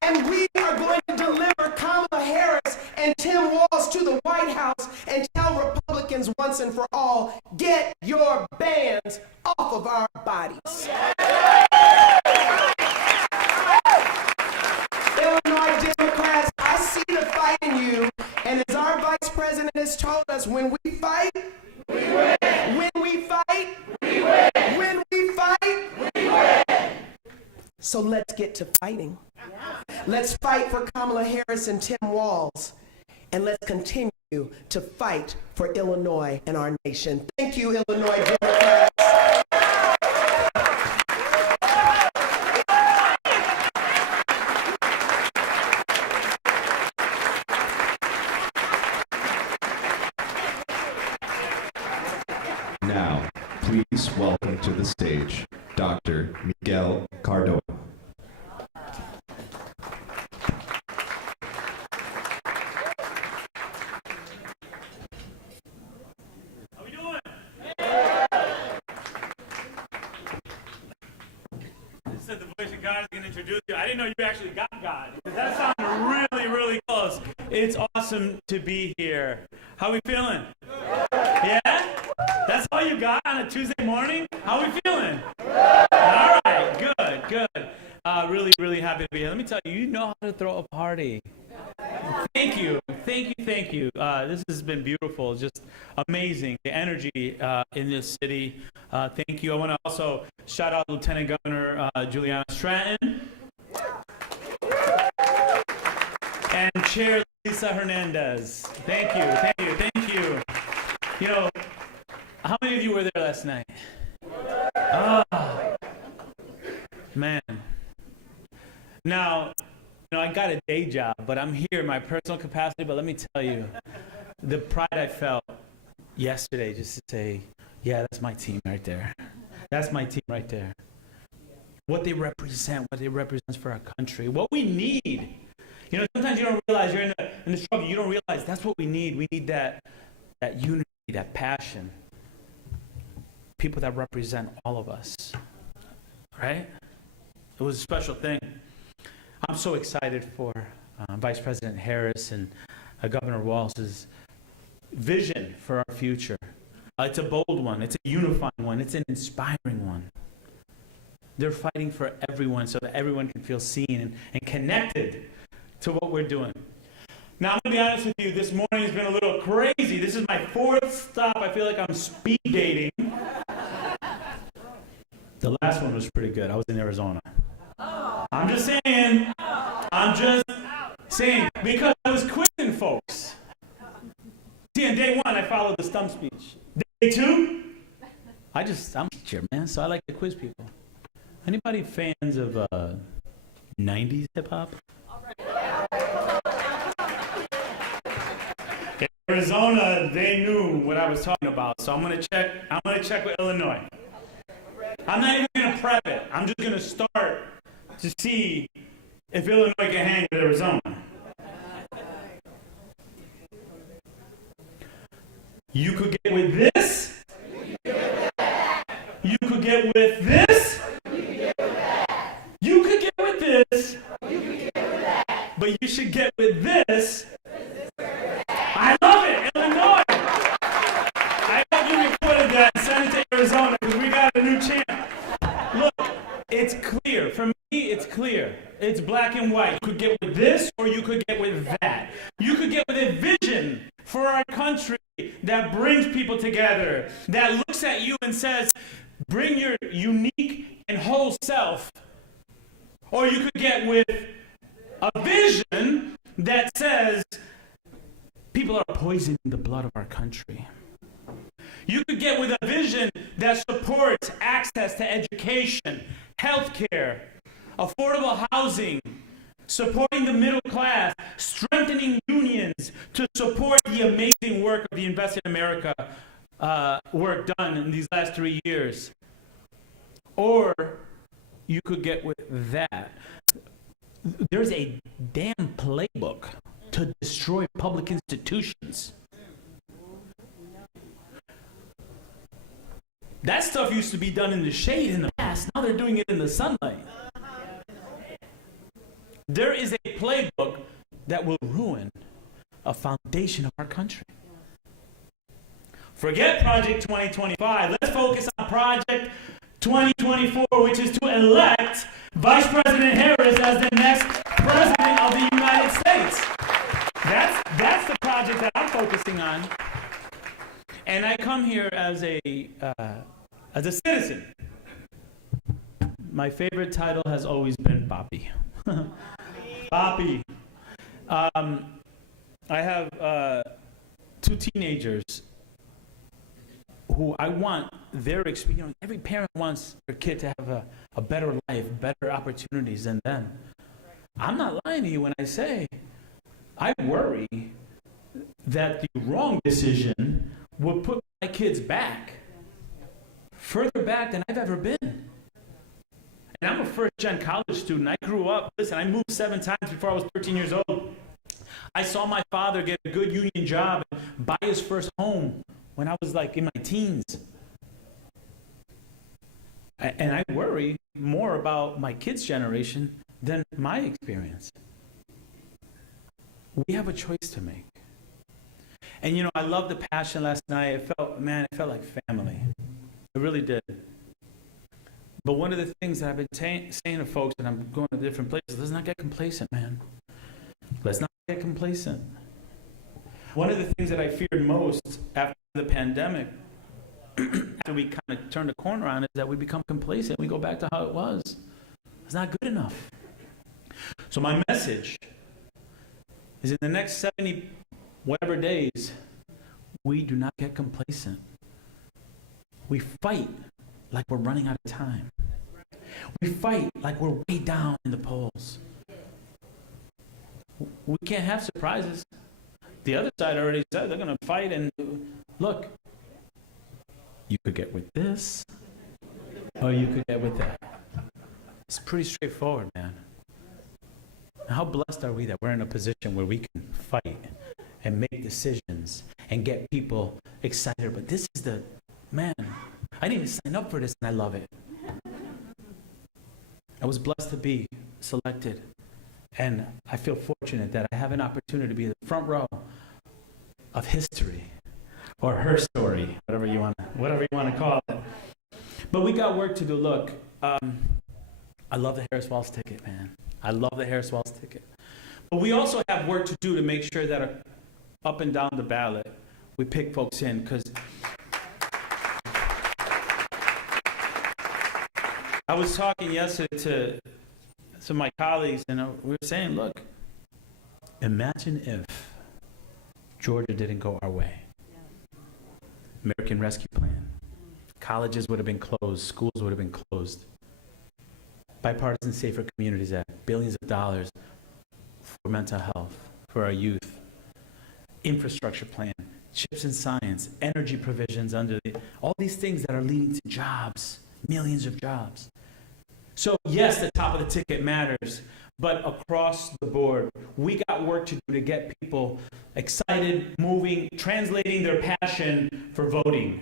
and we are going to deliver Kamala Harris and Tim Walz to the White House and tell Republicans once and for all, get your bans off of our bodies. Illinois Democrats, I see the fight in you, and as our Vice President has told us, when we fight, we win. When we fight, we win. When we fight, we win. So let's get to fighting. Let's fight for Kamala Harris and Tim Walz, and let's continue to fight for Illinois and our nation. Thank you, Illinois Democrats. Now, please welcome to the stage Dr. Miguel Cardona. How we doing? They said the voice of God is going to introduce you. I didn't know you actually got God. That sounded really, really close. It's awesome to be here. How we feeling? Yeah? That's all you got on a Tuesday morning? How we feeling? All right, good. Really, really happy to be here. Let me tell you, you know how to throw a party. Thank you. This has been beautiful, just amazing. The energy in this city. Thank you. I want to also shout out Lieutenant Governor Juliana Stratton and Chair Lisa Hernandez. Thank you. You know, how many of you were there last night? Oh, man. Now, I got a day job, but I'm here in my personal capacity. But let me tell you, the pride I felt yesterday just to say, yeah, that's my team right there. That's my team right there. What they represent for our country, what we need. Sometimes you don't realize you're in the struggle. You don't realize that's what we need. We need that unity, that passion. People that represent all of us, right? It was a special thing. I'm so excited for Vice President Harris and Governor Walz's vision for our future. It's a bold one. It's a unifying one. It's an inspiring one. They're fighting for everyone so that everyone can feel seen and connected to what we're doing. Now, I'm going to be honest with you, this morning has been a little crazy. This is my 4th stop. I feel like I'm speed dating. The last one was pretty good. I was in Arizona. I'm just saying, because I was quizzing folks. See, on day 1, I followed the stump speech. Day 2, I'm a teacher, man, so I like to quiz people. Anybody fans of 90s hip-hop? In Arizona, they knew what I was talking about, so I'm gonna check with Illinois. I'm not even gonna prep it. I'm just gonna start to see if Illinois can hang with Arizona. You could get with this. You could get with this. You could get with this. But you should get with this. I love it, Illinois. I hope you recorded that and sent it to Arizona because we got a new champ. Look, it's clear. For me, it's clear. It's black and white. You could get with this or you could get with that. You could get with a vision for our country that brings people together, that looks at you and says, bring your unique and whole self. Or you could get with a vision that says, people are poisoning the blood of our country. You could get with a vision that supports access to education, healthcare, affordable housing, supporting the middle class, strengthening unions to support the amazing work of the Invest in America work done in these last 3 years. Or you could get with that. There's a damn playbook to destroy public institutions. That stuff used to be done in the shade in the past. Now they're doing it in the sunlight. There is a playbook that will ruin a foundation of our country. Forget Project 2025. Let's focus on Project 2024, which is to elect Vice President Harris as the next President of the United States. That's the project that I'm focusing on. And I come here as a citizen. My favorite title has always been Papi. Papi. I have 2 teenagers who I want their experience. Every parent wants their kid to have a better life, better opportunities than them. I'm not lying to you when I say I worry that the wrong decision will put my kids back, further back than I've ever been. And I'm a first-gen college student. I grew up, I moved 7 times before I was 13 years old. I saw my father get a good union job and buy his first home when I was in my teens. And I worry more about my kids' generation than my experience. We have a choice to make. And I love the passion last night. It felt like family. It really did. But one of the things that I've been saying to folks, and I'm going to different places, let's not get complacent, man. Let's not get complacent. One of the things that I feared most after the pandemic, after we kind of turned the corner on it, is that we become complacent. We go back to how it was. It's not good enough. So my message is in the next 70 whatever days, we do not get complacent. We fight like we're running out of time. We fight like we're way down in the polls. We can't have surprises. The other side already said they're going to fight, and look, you could get with this, or you could get with that. It's pretty straightforward, man. How blessed are we that we're in a position where we can fight and make decisions and get people excited. But this is I didn't even sign up for this, and I love it. I was blessed to be selected, and I feel fortunate that I have an opportunity to be in the front row of history, or her story, whatever you want to call it. But we got work to do. Look, I love the Harris Walz ticket, man. I love the Harris Walz ticket. But we also have work to do to make sure that up and down the ballot, we pick folks in, because I was talking yesterday to some of my colleagues, and we were saying, look, imagine if Georgia didn't go our way. American Rescue Plan. Colleges would have been closed. Schools would have been closed. Bipartisan Safer Communities Act, billions of dollars for mental health, for our youth. Infrastructure plan, chips in science, energy provisions under all these things that are leading to jobs, millions of jobs. So yes, the top of the ticket matters, but across the board, we got work to do to get people excited, moving, translating their passion for voting.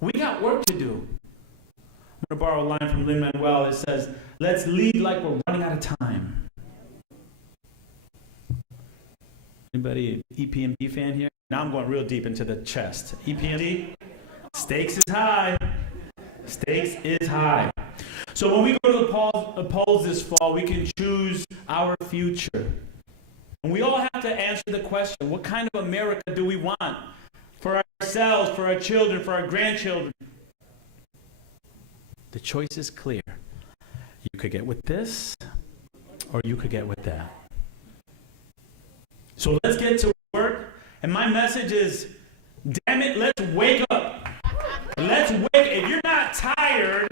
We got work to do. I'm going to borrow a line from Lin-Manuel. It says, let's lead like we're running out of time. Anybody an EPMD fan here? Now I'm going real deep into the chest. EPMD, stakes is high. Stakes is high. So when we go to the polls this fall, we can choose our future. And we all have to answer the question, what kind of America do we want for ourselves, for our children, for our grandchildren? The choice is clear. You could get with this, or you could get with that. So let's get to work. And my message is, damn it, let's wake up. Let's wake. If you're not tired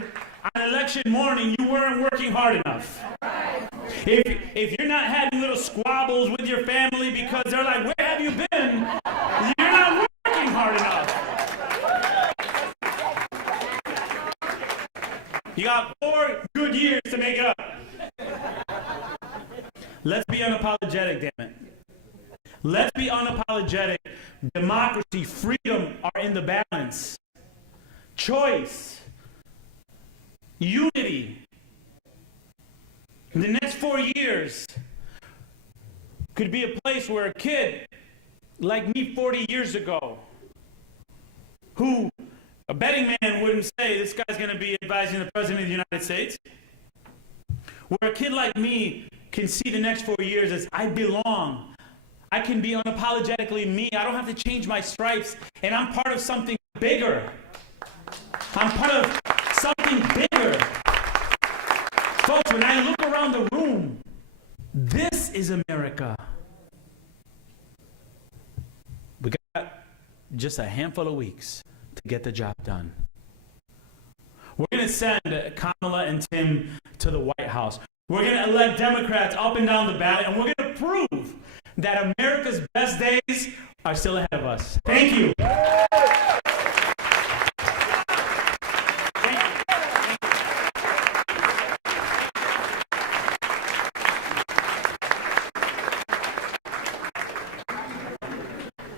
on election morning, you weren't working hard enough. If you're not having little squabbles with your family because they're like, where have you been? You're not working hard enough. You got 4 good years to make up. Let's be unapologetic, damn it. Let's be unapologetic. Democracy, freedom are in the balance. Choice, unity. In the next 4 years could be a place where a kid like me 40 years ago, who a betting man wouldn't say this guy's going to be advising the President of the United States, where a kid like me can see the next 4 years as I belong. I can be unapologetically me. I don't have to change my stripes, and I'm part of something bigger. I'm part of something bigger. Folks, when I look around the room, this is America. We got just a handful of weeks to get the job done. We're going to send Kamala and Tim to the White House. We're going to elect Democrats up and down the ballot, and we're going to prove that America's best days are still ahead of us. Thank you.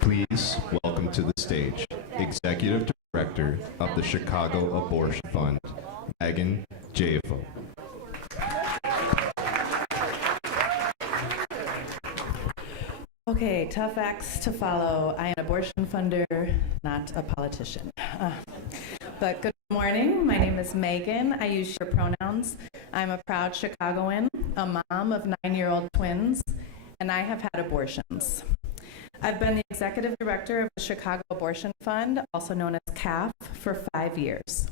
Please welcome to the stage Executive Director of the Chicago Abortion Fund, Megan Jafo. Okay, tough acts to follow. I am an abortion funder, not a politician. But good morning. My name is Megan. I use she, her pronouns. I'm a proud Chicagoan, a mom of 9-year-old twins, and I have had abortions. I've been the executive director of the Chicago Abortion Fund, also known as CAF, for 5 years.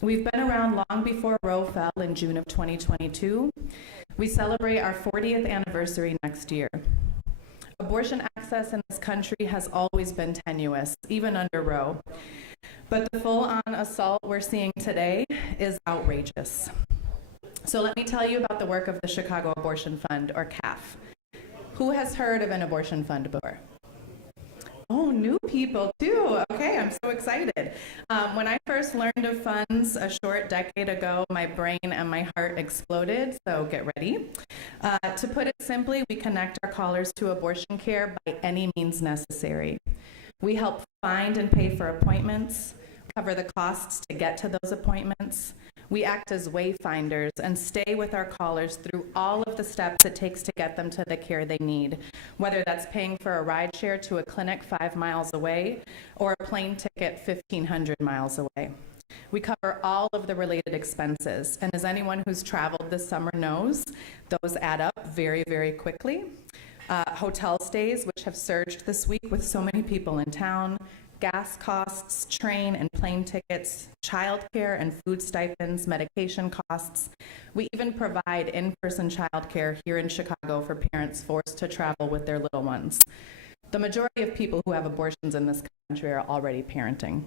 We've been around long before Roe fell in June of 2022. We celebrate our 40th anniversary next year. Abortion access in this country has always been tenuous, even under Roe. But the full-on assault we're seeing today is outrageous. So let me tell you about the work of the Chicago Abortion Fund, or CAF. Who has heard of an abortion fund before? Oh, new people too. Okay, I'm so excited. When I first learned of funds a short decade ago, my brain and my heart exploded, so get ready. To put it simply, we connect our callers to abortion care by any means necessary. We help find and pay for appointments, cover the costs to get to those appointments. We act as wayfinders and stay with our callers through all of the steps it takes to get them to the care they need, whether that's paying for a ride share to a clinic 5 miles away or a plane ticket 1,500 miles away. We cover all of the related expenses, and as anyone who's traveled this summer knows, those add up very, very quickly. Hotel stays, which have surged this week with so many people in town, gas costs, train and plane tickets, childcare and food stipends, medication costs. We even provide in-person childcare here in Chicago for parents forced to travel with their little ones. The majority of people who have abortions in this country are already parenting.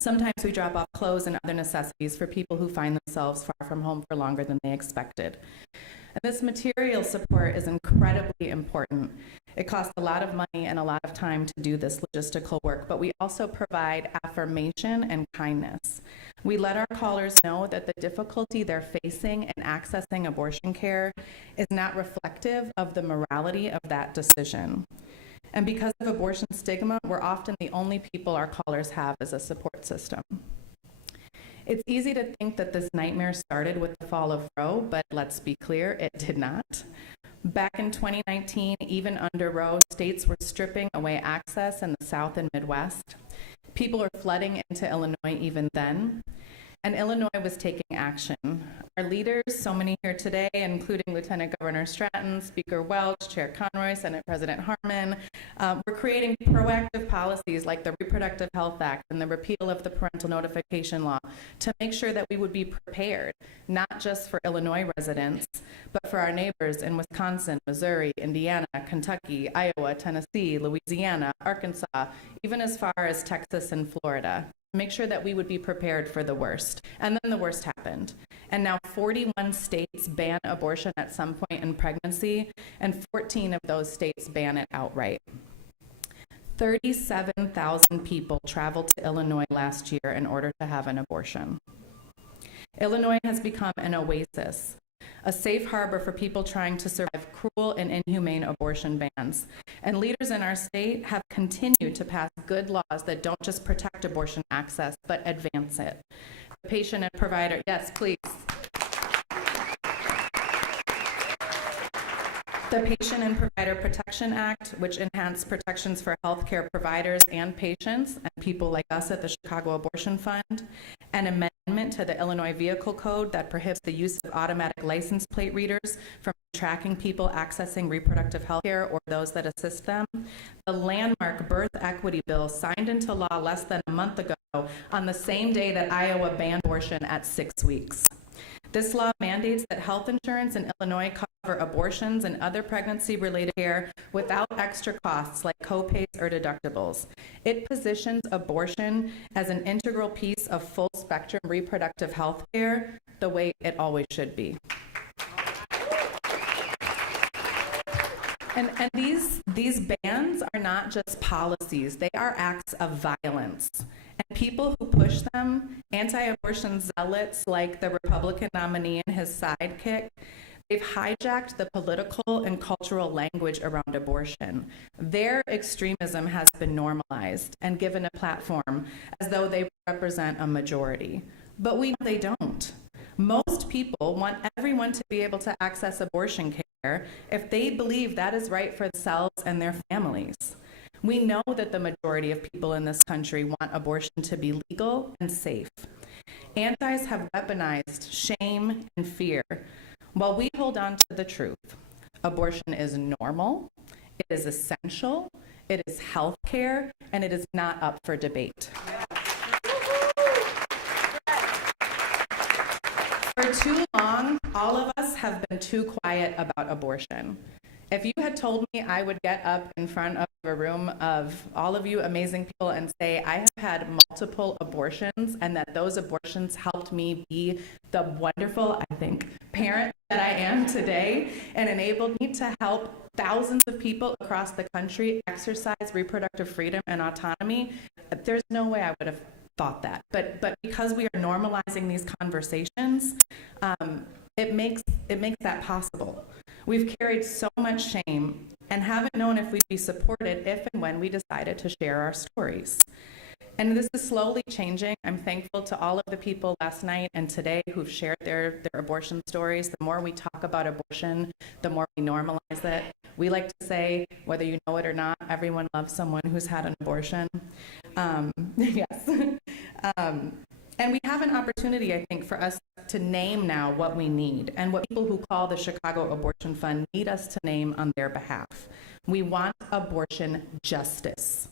Sometimes we drop off clothes and other necessities for people who find themselves far from home for longer than they expected. And this material support is incredibly important. It costs a lot of money and a lot of time to do this logistical work, but we also provide affirmation and kindness. We let our callers know that the difficulty they're facing in accessing abortion care is not reflective of the morality of that decision. And because of abortion stigma, we're often the only people our callers have as a support system. It's easy to think that this nightmare started with the fall of Roe, but let's be clear, it did not. Back in 2019, even under Roe, states were stripping away access in the South and Midwest. People were flooding into Illinois even then, and Illinois was taking action. Our leaders, so many here today, including Lieutenant Governor Stratton, Speaker Welch, Chair Conroy, Senate President Harmon, were creating proactive policies like the Reproductive Health Act and the repeal of the parental notification law to make sure that we would be prepared, not just for Illinois residents, but for our neighbors in Wisconsin, Missouri, Indiana, Kentucky, Iowa, Tennessee, Louisiana, Arkansas, even as far as Texas and Florida. Make sure that we would be prepared for the worst. And then the worst happened. And now 41 states ban abortion at some point in pregnancy, and 14 of those states ban it outright. 37,000 people traveled to Illinois last year in order to have an abortion. Illinois has become an oasis, a safe harbor for people trying to survive cruel and inhumane abortion bans. And leaders in our state have continued to pass good laws that don't just protect abortion access, but advance it. The patient and provider, yes, please. The Patient and Provider Protection Act, which enhanced protections for healthcare providers and patients and people like us at the Chicago Abortion Fund, an amendment to the Illinois Vehicle Code that prohibits the use of automatic license plate readers from tracking people accessing reproductive health care or those that assist them, the landmark birth equity bill signed into law less than a month ago on the same day that Iowa banned abortion at 6 weeks. This law mandates that health insurance in Illinois cover abortions and other pregnancy-related care without extra costs like copays or deductibles. It positions abortion as an integral piece of full-spectrum reproductive health care, the way it always should be. And these bans are not just policies, they are acts of violence. And people who push them, anti-abortion zealots like the Republican nominee and his sidekick, they've hijacked the political and cultural language around abortion. Their extremism has been normalized and given a platform as though they represent a majority. But we know they don't. Most people want everyone to be able to access abortion care if they believe that is right for themselves and their families. We know that the majority of people in this country want abortion to be legal and safe. Antis have weaponized shame and fear while we hold on to the truth. Abortion is normal, it is essential, it is health care, and it is not up for debate. For too long, all of us have been too quiet about abortion. If you had told me I would get up in front of a room of all of you amazing people and say I have had multiple abortions and that those abortions helped me be the wonderful, I think, parent that I am today and enabled me to help thousands of people across the country exercise reproductive freedom and autonomy, there's no way I would have thought that. But because we are normalizing these conversations, it makes that possible. We've carried so much shame and haven't known if we'd be supported if and when we decided to share our stories. And this is slowly changing. I'm thankful to all of the people last night and today who've shared their abortion stories. The more we talk about abortion, the more we normalize it. We like to say, whether you know it or not, everyone loves someone who's had an abortion. Yes. And we have an opportunity, I think, for us to name now what we need and what people who call the Chicago Abortion Fund need us to name on their behalf. We want abortion justice.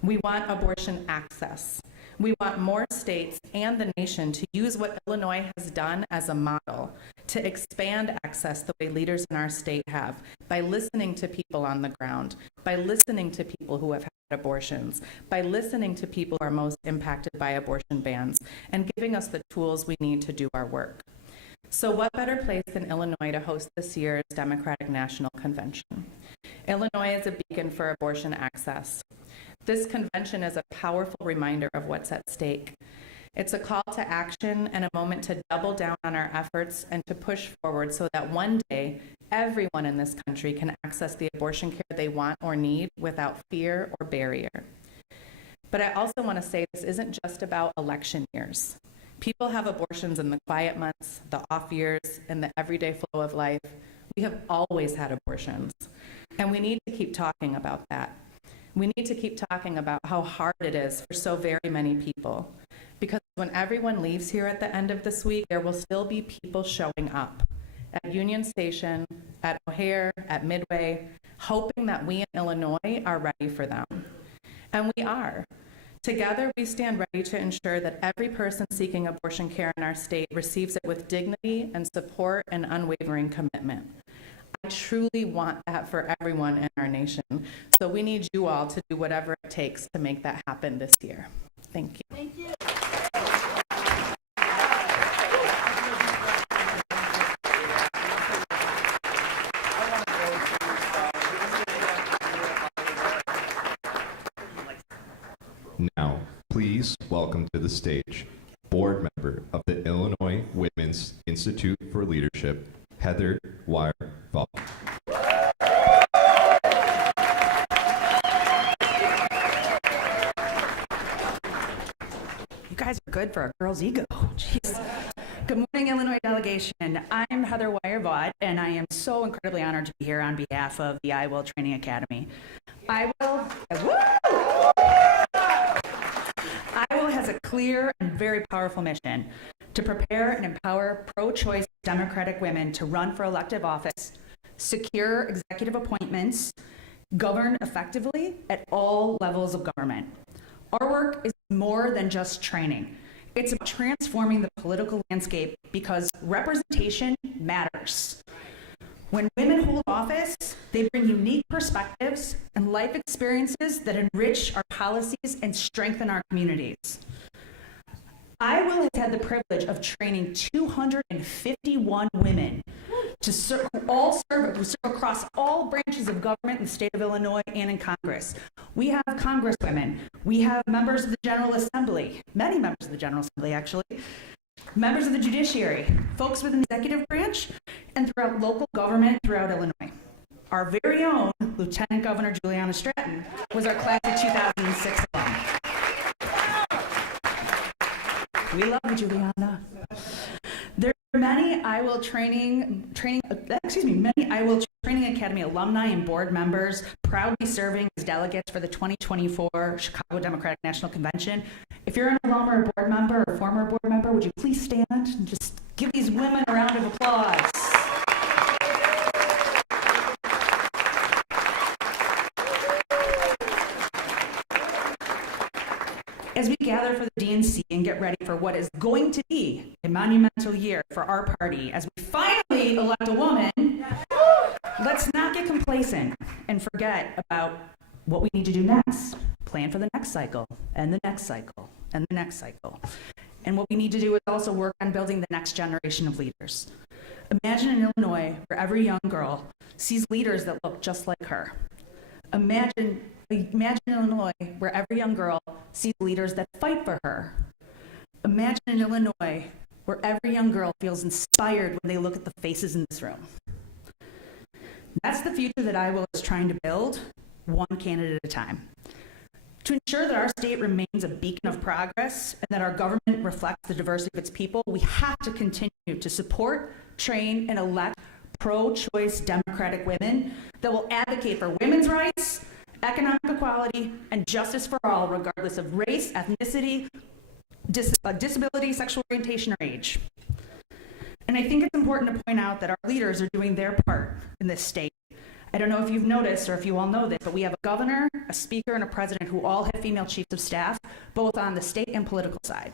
We want abortion access. We want more states and the nation to use what Illinois has done as a model to expand access the way leaders in our state have, by listening to people on the ground, by listening to people who have had abortions, by listening to people who are most impacted by abortion bans, and giving us the tools we need to do our work. So what better place than Illinois to host this year's Democratic National Convention? Illinois is a beacon for abortion access. This convention is a powerful reminder of what's at stake. It's a call to action and a moment to double down on our efforts and to push forward so that one day everyone in this country can access the abortion care they want or need without fear or barrier. But I also want to say this isn't just about election years. People have abortions in the quiet months, the off years, and the everyday flow of life. We have always had abortions, and we need to keep talking about that. We need to keep talking about how hard it is for so very many people. Because when everyone leaves here at the end of this week, there will still be people showing up at Union Station, at O'Hare, at Midway, hoping that we in Illinois are ready for them. And we are. Together, we stand ready to ensure that every person seeking abortion care in our state receives it with dignity and support and unwavering commitment. I truly want that for everyone in our nation. So we need you all to do whatever it takes to make that happen this year. Thank you. Thank you. Now, please welcome to the stage board member of the Illinois Women's Institute for Leadership, Heather Wire-Vaughn. You guys are good for a girl's ego. Jeez. Good morning, Illinois delegation. I'm Heather Wire-Vaughn, and I am so incredibly honored to be here on behalf of the I Will Training Academy. I Will has a clear and very powerful mission to prepare and empower pro-choice Democratic women to run for elective office, secure executive appointments, govern effectively at all levels of government. Our work is more than just training. It's about transforming the political landscape because representation matters. When women hold office, they bring unique perspectives and life experiences that enrich our policies and strengthen our communities. I Will has had the privilege of training 251 women to serve across all branches of government in the state of Illinois and in Congress. We have congresswomen, we have members of the General Assembly, many members of the General Assembly actually, members of the judiciary, folks within the executive branch, and throughout local government throughout Illinois. Our very own Lieutenant Governor Juliana Stratton was our class of 2006 alum. We love you, Juliana. There are many I Will Training Academy alumni and board members proudly serving as delegates for the 2024 Chicago Democratic National Convention. If you're an alum or a board member or former board member, would you please stand and just give these women a round of applause? As we gather for the DNC and get ready for what is going to be a monumental year for our party, as we finally elect a woman, let's not get complacent and forget about what we need to do next. Plan for the next cycle, and the next cycle, and the next cycle. And what we need to do is also work on building the next generation of leaders. Imagine in Illinois where every young girl sees leaders that look just like her. Imagine Illinois where every young girl sees leaders that fight for her. Imagine in Illinois where every young girl feels inspired when they look at the faces in this room. That's the future that I Will is trying to build, one candidate at a time. To ensure that our state remains a beacon of progress and that our government reflects the diversity of its people, we have to continue to support, train, and elect pro-choice Democratic women that will advocate for women's rights, economic equality, and justice for all, regardless of race, ethnicity, disability, sexual orientation, or age. And I think it's important to point out that our leaders are doing their part in this state. I don't know if you've noticed or if you all know this, but we have a governor, a speaker, and a president who all have female chiefs of staff, both on the state and political side.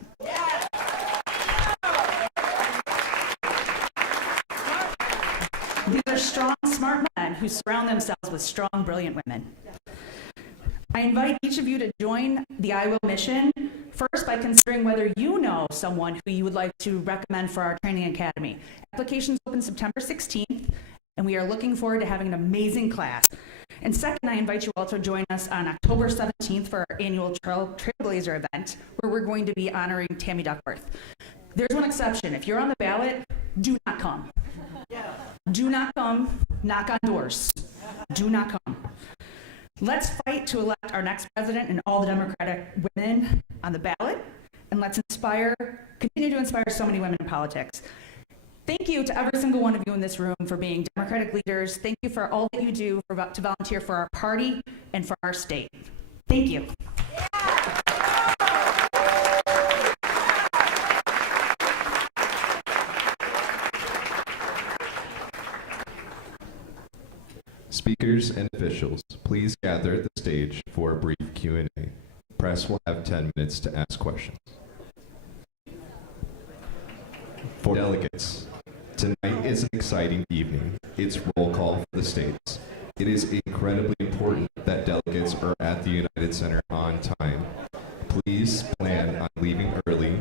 These are strong, smart men who surround themselves with strong, brilliant women. I invite each of you to join the I Will mission, first by considering whether you know someone who you would like to recommend for our training academy. Applications open September 16th, and we are looking forward to having an amazing class. And second, I invite you all to join us on October 17th for our annual Trailblazer event, where we're going to be honoring Tammy Duckworth. There's one exception. If you're on the ballot, do not come. Do not come, knock on doors. Do not come. Let's fight to elect our next president and all the Democratic women on the ballot, and let's continue to inspire so many women in politics. Thank you to every single one of you in this room for being Democratic leaders. Thank you for all that you do to volunteer for our party and for our state. Thank you. Speakers and officials, please gather at the stage for a brief Q&A. Press will have 10 minutes to ask questions. For delegates, tonight is an exciting evening. It's roll call for the states. It is incredibly important that delegates are at the United Center on time. Please plan on leaving early